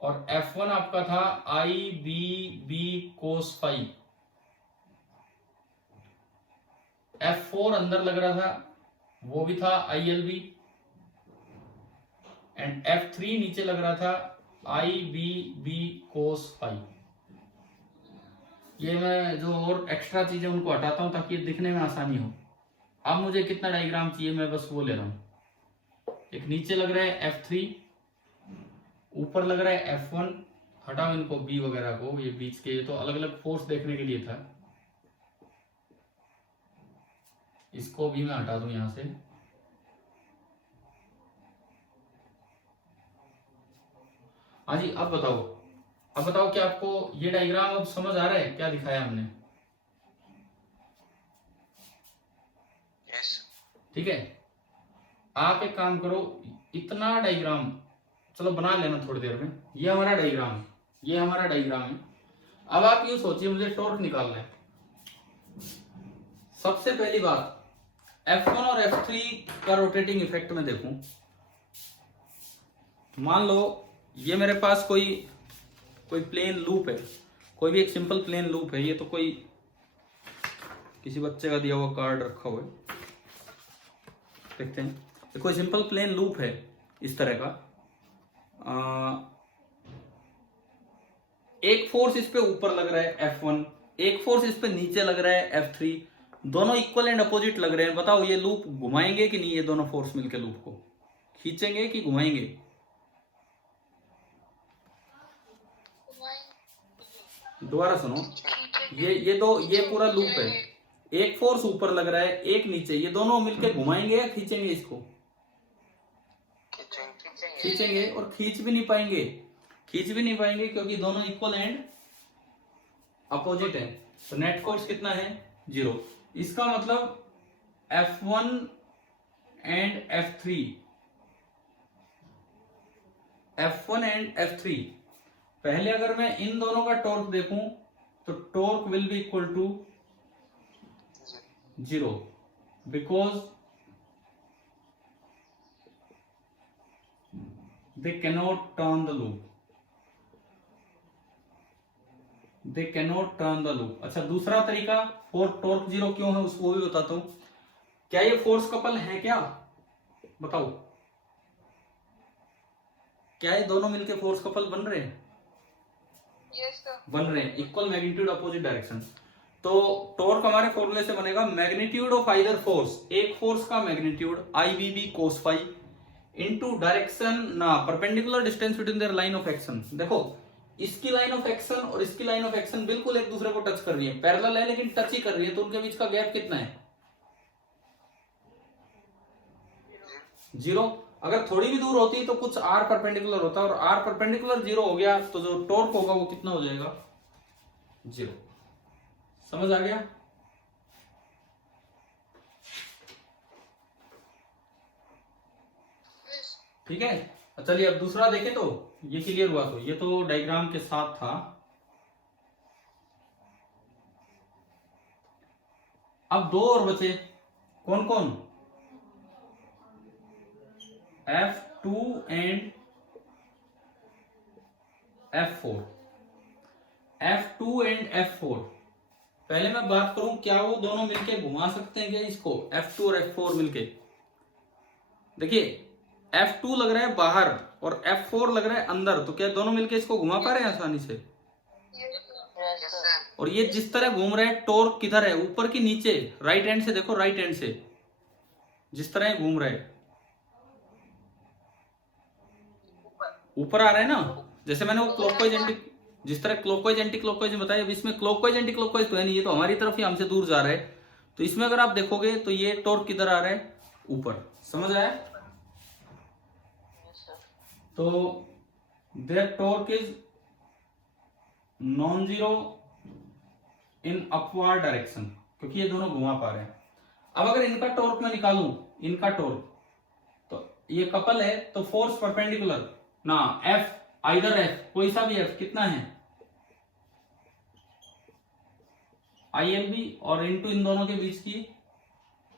और F1 आपका था IBB cos फाई। F4 अंदर लग रहा था, वो भी था ILV, एंड F3 नीचे लग रहा था IBB cos फाई। ये मैं जो और एक्स्ट्रा चीजें उनको हटाता हूं ताकि ये दिखने में आसानी हो। अब मुझे कितना डायग्राम चाहिए, मैं बस वो ले रहा हूं। एक नीचे लग रहा है F3, ऊपर लग रहा है F1, हटाओ इनको B वगैरह को, ये बीच के, ये तो अलग अलग फोर्स देखने के लिए था, इसको भी मैं हटा दूं यहां से। हाँ जी, अब बताओ कि आपको ये डायग्राम अब समझ आ रहा है क्या दिखाया हमने? यस ठीक है, आप एक काम करो, इतना डायग्राम चलो बना लेना थोड़ी देर में। ये हमारा डायग्राम है, ये हमारा डायग्राम है। अब आप यूं सोचिए, मुझे टॉर्क निकालना है, सबसे पहली बात F1 और F3 का रोटेटिंग इफेक्ट में देखूं, मान लो ये मेरे पास कोई प्लेन लूप है, कोई भी एक सिंपल प्लेन लूप है, ये तो कोई किसी बच्चे का दिया हुआ कार्ड रखा हुआ है, देखते हैं, ये कोई सिंपल प्लेन लूप है इस तरह का। एक फोर्स इस पे ऊपर लग रहा है F1, एक फोर्स इस पे नीचे लग रहा है F3, दोनों इक्वल एंड अपोजिट लग रहे हैं। बताओ ये लूप घुमाएंगे कि नहीं? ये दोनों फोर्स मिलकर लूप को खींचेंगे कि घुमाएंगे? दोबारा सुनो, ये पूरा लूप है, एक फोर्स ऊपर लग रहा है, एक नीचे, ये दोनों मिलके घुमाएंगे या खींचेंगे? इसको खींचेंगे, और खींच भी नहीं पाएंगे क्योंकि दोनों इक्वल एंड अपोजिट है। तो नेट फोर्स कितना है? 0। इसका मतलब F1 एंड F3, पहले अगर मैं इन दोनों का टॉर्क देखूं तो torque will be equal to 0 because they cannot turn the loop। अच्छा, दूसरा तरीका फॉर टॉर्क 0 क्यों है उसको भी बताता हूं। क्या ये फोर्स कपल है? क्या बताओ, क्या ये दोनों मिलके फोर्स कपल बन रहे हैं? Yes, sir. बन रहे हैं, इक्वल मैग्नीट्यूड अपोजिट डायरेक्शन। तो टॉर्क हमारे फॉर्मूले से बनेगा मैग्नीट्यूड ऑफ आइदर फोर्स, एक फोर्स का magnitude IBB cos phi into direction ना perpendicular distance between their line of action. देखो इसकी लाइन ऑफ एक्शन और इसकी लाइन ऑफ एक्शन बिल्कुल एक दूसरे को टच कर रही है, पैरेलल है लेकिन टच ही कर रही है, तो उनके बीच का गैप कितना है? 0। अगर थोड़ी भी दूर होती तो कुछ R परपेंडिकुलर होता, और R परपेंडिकुलर 0 हो गया तो जो टॉर्क होगा वो कितना हो जाएगा? 0। समझ आ गया? ठीक है, चलिए अब दूसरा देखें। तो ये क्लियर हुआ, तो ये तो डायग्राम के साथ था। अब दो और बचे, कौन कौन? F2 and F4। F2 and F4, पहले मैं बात करूं क्या वो दोनों मिलके घुमा सकते हैं क्या इसको? F2 और F4 मिलके, देखिए F2 लग रहा है बाहर और F4 लग रहा है अंदर, तो क्या दोनों मिलके इसको घुमा पा रहे हैं आसानी से? Yes, sir. और ये जिस तरह घूम रहा है, टॉर्क किधर है? ऊपर की नीचे? राइट हैंड से देखो, राइट हैंड से जिस तरह घूम रहा है, ऊपर आ रहा है ना। जैसे मैंने वो क्लॉकवाइज एंटी, जिस तरह क्लॉकवाइज एंटी क्लॉकवाइज में बताया, अब इसमें क्लॉकवाइज एंटी क्लॉकवाइज तो है नहीं, ये तो हमारी तरफ ही हमसे दूर जा रहा है। तो इसमें अगर आप देखोगे तो ये टॉर्क किधर आ रहा है? ऊपर। समझ आया? तो there torque is non zero in upward direction, क्योंकि ये दोनों घुमा पा रहे हैं। अब अगर इनका टॉर्क मैं निकालूं, इनका टॉर्क, तो ये कपल है तो फोर्स परपेंडिकुलर ना, F आइदर F, कोई सा भी F कितना है? ILB, और इनटू इन दोनों के बीच की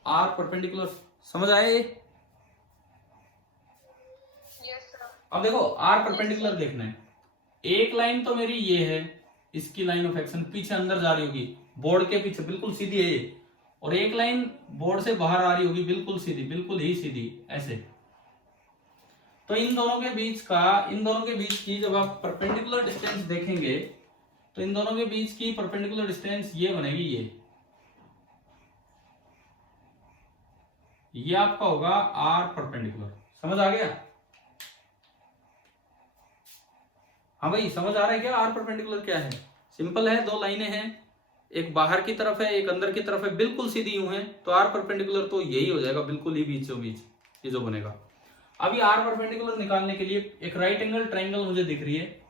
R परपेंडिकुलर। समझ आए? Yes, sir. अब देखो R परपेंडिकुलर देखना है, एक लाइन तो मेरी ये है, इसकी लाइन ऑफ एक्शन पीछे अंदर जा रही होगी, बोर्ड के पीछे बिल्कुल सीधी है ये, और एक लाइन बोर्ड से बाहर आ रही होगी बिल्कुल सीधी, बिल्कुल ही सीधी ऐसे। तो इन दोनों के बीच की जब आप परपेंडिकुलर डिस्टेंस देखेंगे तो इन दोनों के बीच की परपेंडिकुलर डिस्टेंस ये बनेगी, ये आपका होगा R परपेंडिकुलर। समझ आ गया? हाँ भाई, समझ आ रहा है क्या R परपेंडिकुलर क्या है? सिंपल है, दो लाइनें हैं, एक बाहर की तरफ है एक अंदर की तरफ है, बिल्कुल सीधी यूं है, तो R परपेंडिकुलर तो यही हो जाएगा, बिल्कुल ही बीचों बीच ये जो बनेगा। अभी R परपेंडिकुलर निकालने के लिए एक राइट एंगल ट्रायंगल मुझे दिख रही है,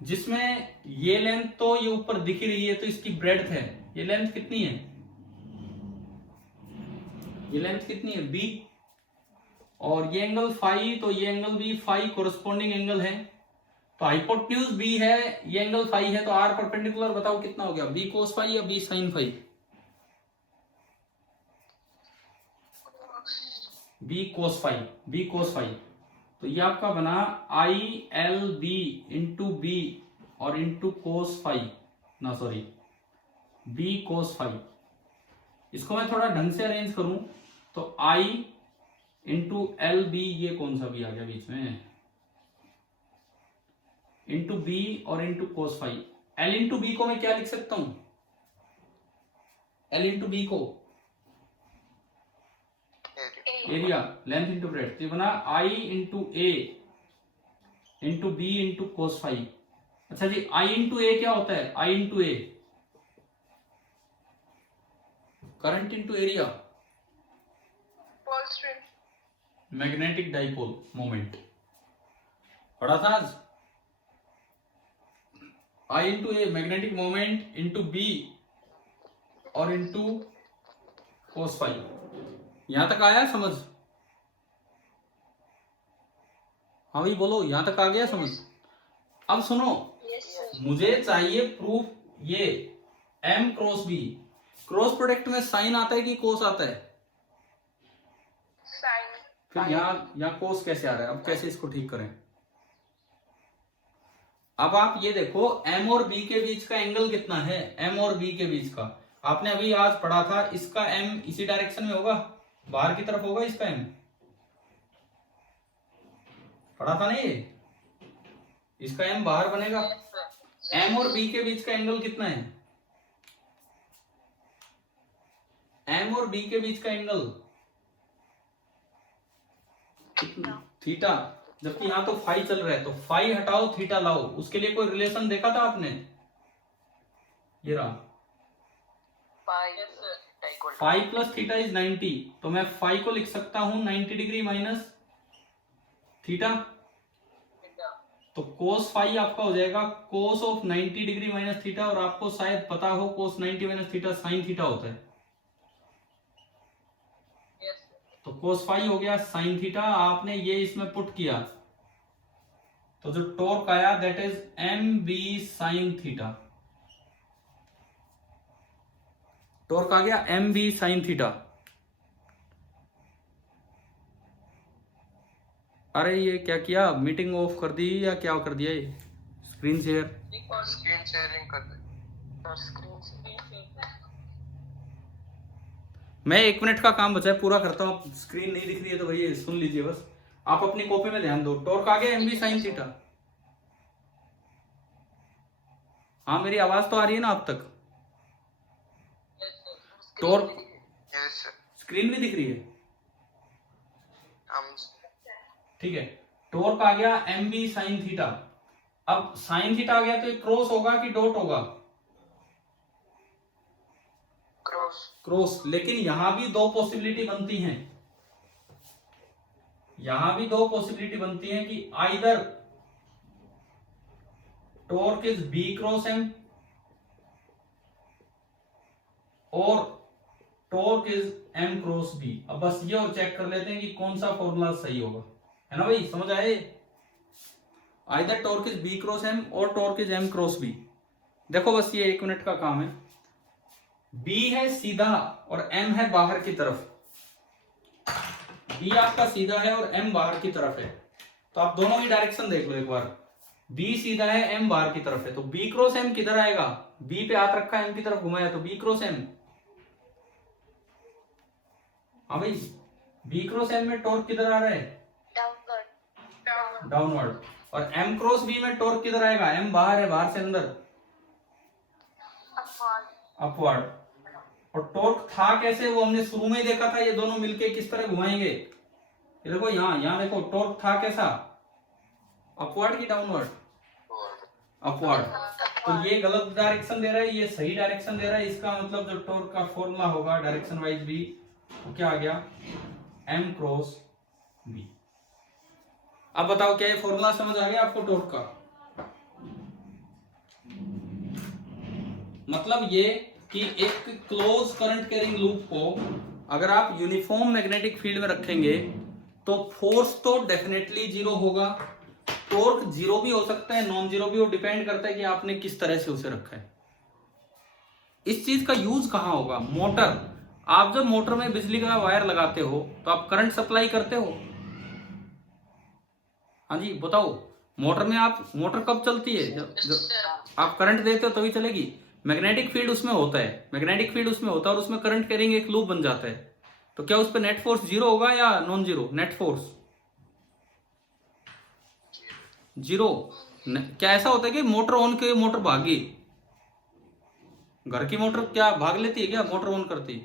जिसमें ये लेंथ तो ये ऊपर दिख ही रही है, तो इसकी ब्रेड्थ है, ये लेंथ कितनी है? ये लेंथ कितनी है? B, और ये एंगल फाई, तो ये एंगल भी फाई कोरस्पॉन्डिंग एंगल है, तो हाइपोटेन्यूज B है, ये एंगल फाई है, तो R परपेंडिकुलर बताओ कितना हो गया? B cos फाई या B sin phi? B cos five, B cos five. तो ये आपका बना I L B into B और इंटू कोस फाइव, ना सॉरी बी कोस फाइव। इसको मैं थोड़ा ढंग से अरेंज करूं तो आई इंटू एल बी, ये कौन सा बी आ गया बीच में, इंटू बी और into cos phi. L into B को मैं क्या लिख सकता हूं, एल इंटू बी को एरिया, लेंथ इंटू ब्रेड्थ। ये बना I into A into B into cos phi. अच्छा जी, आई इंटू ए क्या होता है, I into A current into area, ball string, magnetic dipole moment. पढ़ा था आज, I into A magnetic moment into B और इंटू कोस फाइव। यहां तक आया समझ? हाँ भाई बोलो, यहां तक आ गया समझ? अब सुनो, मुझे चाहिए प्रूफ ये m cross b। Cross product में साइन आता है कि कोस आता है? साइन। फिर यहाँ कोस कैसे आ रहा है? अब कैसे इसको ठीक करें? अब आप ये देखो m और b के बीच का एंगल कितना है, m और b के बीच का आपने अभी आज पढ़ा था, इसका m इसी डायरेक्शन में होगा, बाहर की तरफ होगा इसका m, पढ़ा था नहीं ये? इसका m बाहर बनेगा। m और b के बीच का एंगल कितना है, m और b के बीच का एंगल थीटा, जबकि यहां तो फाई चल रहा है, तो फाई हटाओ थीटा लाओ, उसके लिए कोई रिलेशन देखा था आपने? ये रहा, फाई प्लस थीटा इज 90, तो मैं फाई को लिख सकता हूं 90 डिग्री माइनस थीटा, तो कोस फाई आपका हो जाएगा cos of 90 degree minus theta. और आपको शायद पता हो कोस 90 माइनस थीटा साइन थीटा होता है, तो कोस फाई हो गया साइन थीटा। आपने ये इसमें पुट किया तो जो टॉर्क आया that is M B sine theta, torque आ गया एम बी साइन थीटा। अरे ये क्या किया, मीटिंग ऑफ कर दी या क्या कर दिया? ये स्क्रीन शेयर, स्क्रीन शेयरिंग कर दे। मैं 1 मिनट का काम बचा है, पूरा करता हूँ। स्क्रीन नहीं दिख रही है तो भैया सुन लीजिए बस, आप अपनी कॉपी में ध्यान दो। टॉर्क आ गया एम बी साइन थीटा। हाँ मेरी आवाज तो आ रही है ना आप तक? टॉर्क स्क्रीन भी दिख रही है, ठीक है। टॉर्क आ गया एम बी साइन थीटा। अब साइन थीटा आ गया तो क्रॉस होगा कि डॉट होगा? क्रॉस। लेकिन यहां भी दो पॉसिबिलिटी बनती हैं, यहां भी दो पॉसिबिलिटी बनती हैं कि either torque is B cross M और torque is M cross B. अब बस ये और चेक कर लेते हैं कि कौन सा फॉर्मूला सही होगा, है ना भाई? समझ आए? Either torque is B cross M और torque is M cross B. देखो बस ये 1 मिनट का काम है। बी है सीधा और एम है बाहर की तरफ, बी आपका सीधा है और एम बाहर की तरफ है, तो आप दोनों ही डायरेक्शन देख लो एक बार। बी सीधा है, एम बाहर की तरफ है, तो बी क्रॉस एम किधर आएगा? बी पे हाथ रखा, एम की तरफ घुमाया, तो बी क्रॉस एम। हाँ भाई, बी क्रॉस एम में टॉर्क किधर आ रहा है? डाउनवर्ड। और एम क्रॉस बी में टॉर्क किधर आएगा? एम बाहर है, बाहर से अंदर, अपवर्ड। और टॉर्क था कैसे, वो हमने शुरू में ही देखा था, ये दोनों मिलके किस तरह घुमाएंगे। ये देखो यहाँ देखो, टॉर्क था कैसा, अपवर्ड की डाउनवर्ड? अपवर्ड। तो ये गलत डायरेक्शन दे रहा है, ये सही डायरेक्शन दे रहा है। इसका मतलब जो टॉर्क का फॉर्मूला होगा डायरेक्शन वाइज भी, तो क्या आ गया? M cross B. अब बताओ क्या ये फॉर्मूला समझ आ गया आपको टॉर्क का? मतलब ये कि एक क्लोज करंट कैरिंग लूप को अगर आप यूनिफॉर्म मैग्नेटिक फील्ड में रखेंगे तो फोर्स तो डेफिनेटली जीरो होगा, टॉर्क जीरो भी हो सकता है, नॉन जीरो भी हो, डिपेंड करता है कि आपने किस तरह से उसे रखा है। इस चीज का यूज कहां होगा? मोटर। आप जब मोटर में बिजली का वायर लगाते हो तो आप करंट सप्लाई करते हो? हाँ जी बताओ, मोटर में आप, मोटर कब चलती है? जब आप करंट देते हो तभी चलेगी। मैग्नेटिक फील्ड उसमें होता है, मैग्नेटिक फील्ड उसमें होता है और उसमें करंट कैरिंग एक लूप बन जाता है। तो क्या उस पर नेट फोर्स जीरो होगा या non zero? Net force zero. क्या ऐसा होता है कि मोटर ऑन के मोटर भागी? घर की मोटर क्या भाग लेती है क्या मोटर ऑन करती?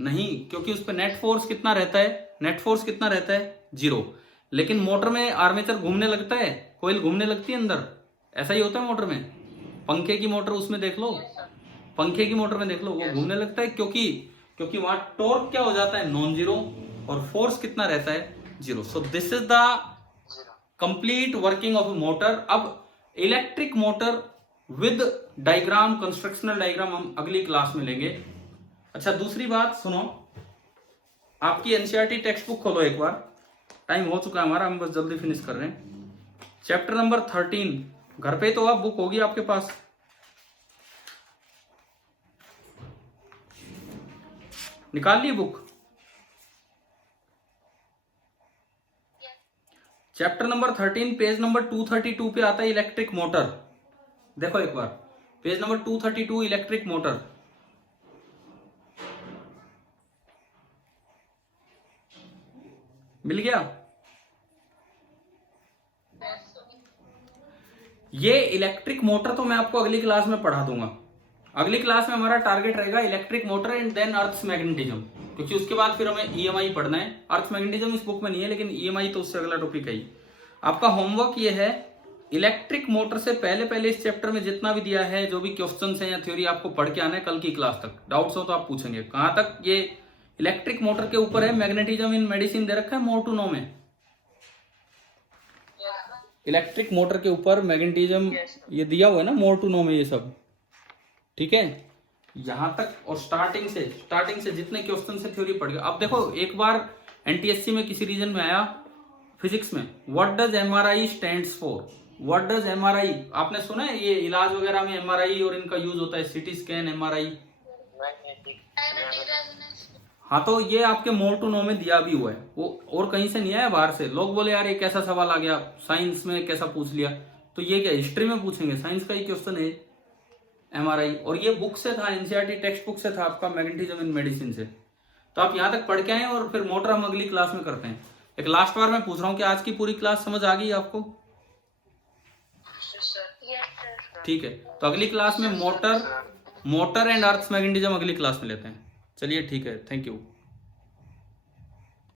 नहीं, क्योंकि उस पर नेट फोर्स कितना रहता है? नेट फोर्स कितना रहता है? जीरो। लेकिन मोटर में आर्मेचर घूमने लगता है, कोयल घूमने लगती है अंदर, ऐसा ही होता है मोटर में। पंखे की मोटर उसमें देख लो, पंखे की मोटर में देख लो, वो घूमने लगता है क्योंकि वहां टॉर्क क्या हो जाता है? नॉन जीरो, और फोर्स कितना रहता है? Zero. So this is the complete working of a motor. अब electric motor with diagram, constructional diagram हम अगली क्लास में लेंगे। अच्छा दूसरी बात सुनो, आपकी एनसीईआरटी टेक्स्ट बुक खोलो एक बार, टाइम हो चुका है हमारा, हम बस जल्दी फिनिश कर रहे हैं। चैप्टर नंबर 13, घर पे तो आप बुक होगी आपके पास, निकाल ली book? Chapter number 13 page number 232 पे आता है इलेक्ट्रिक मोटर। देखो एक बार, पेज नंबर 232 इलेक्ट्रिक मोटर। मिल गया? ये इलेक्ट्रिक मोटर तो मैं आपको अगली क्लास में पढ़ा दूंगा। अगली क्लास में हमारा टारगेट रहेगा electric motor and then earth magnetism, क्योंकि उसके बाद फिर हमें ईएमआई पढ़ना है। अर्थ मैग्नेटिज्म इस बुक में नहीं है, लेकिन ईएमआई तो उससे अगला टॉपिक है ही। आपका होमवर्क ये है, इलेक्ट्रिक मोटर से पहले इस चैप्टर में जितना भी दिया है, जो भी क्वेश्चंस हैं या थ्योरी, आपको पढ़ के आना है कल की क्लास तक। डाउट्स हो तो आप पूछेंगे। कहां तक? ये इलेक्ट्रिक मोटर के ऊपर है। मैग्नेटिज्म इन मेडिसिन दे रखा है मोर टू नो में। इलेक्ट्रिक मोटर के ऊपर मैग्नेटिज्म ये दिया हुआ है ना, मोर टू नो में, ये सब ठीक है यहां तक। और स्टार्टिंग से जितने क्वेश्चन से थ्योरी पढ़ गए। अब देखो, एक बार एनटीएससी में किसी रीजन में आया फिजिक्स में, what does MRI stands for? What does MRI, आपने सुना है ये इलाज वगैरह में एमआरआई और इनका यूज होता है, सीटी स्कैन, एमआरआई। हाँ, तो ये आपके मोर टू नो में दिया भी हुआ है, वो और कहीं से नहीं आया बाहर से। लोग बोले यार ये कैसा सवाल आ गया, साइंस में कैसा पूछ लिया? तो ये क्या हिस्ट्री में पूछेंगे? साइंस का ही क्वेश्चन है एमआरआई, और ये बुक से था, एनसीईआरटी टेक्स्ट बुक से था आपका, मैग्नेटिज्म इन मेडिसिन से। तो आप यहाँ तक पढ़ के आए, और फिर मोटर हम अगली क्लास में करते हैं। एक लास्ट बार मैं पूछ रहा हूँ कि आज की पूरी क्लास समझ आ गई आपको? ठीक है, तो अगली क्लास में मोटर एंड अर्थ मैग्नेटिज्म अगली क्लास में लेते हैं। चलिए ठीक है, थैंक यू।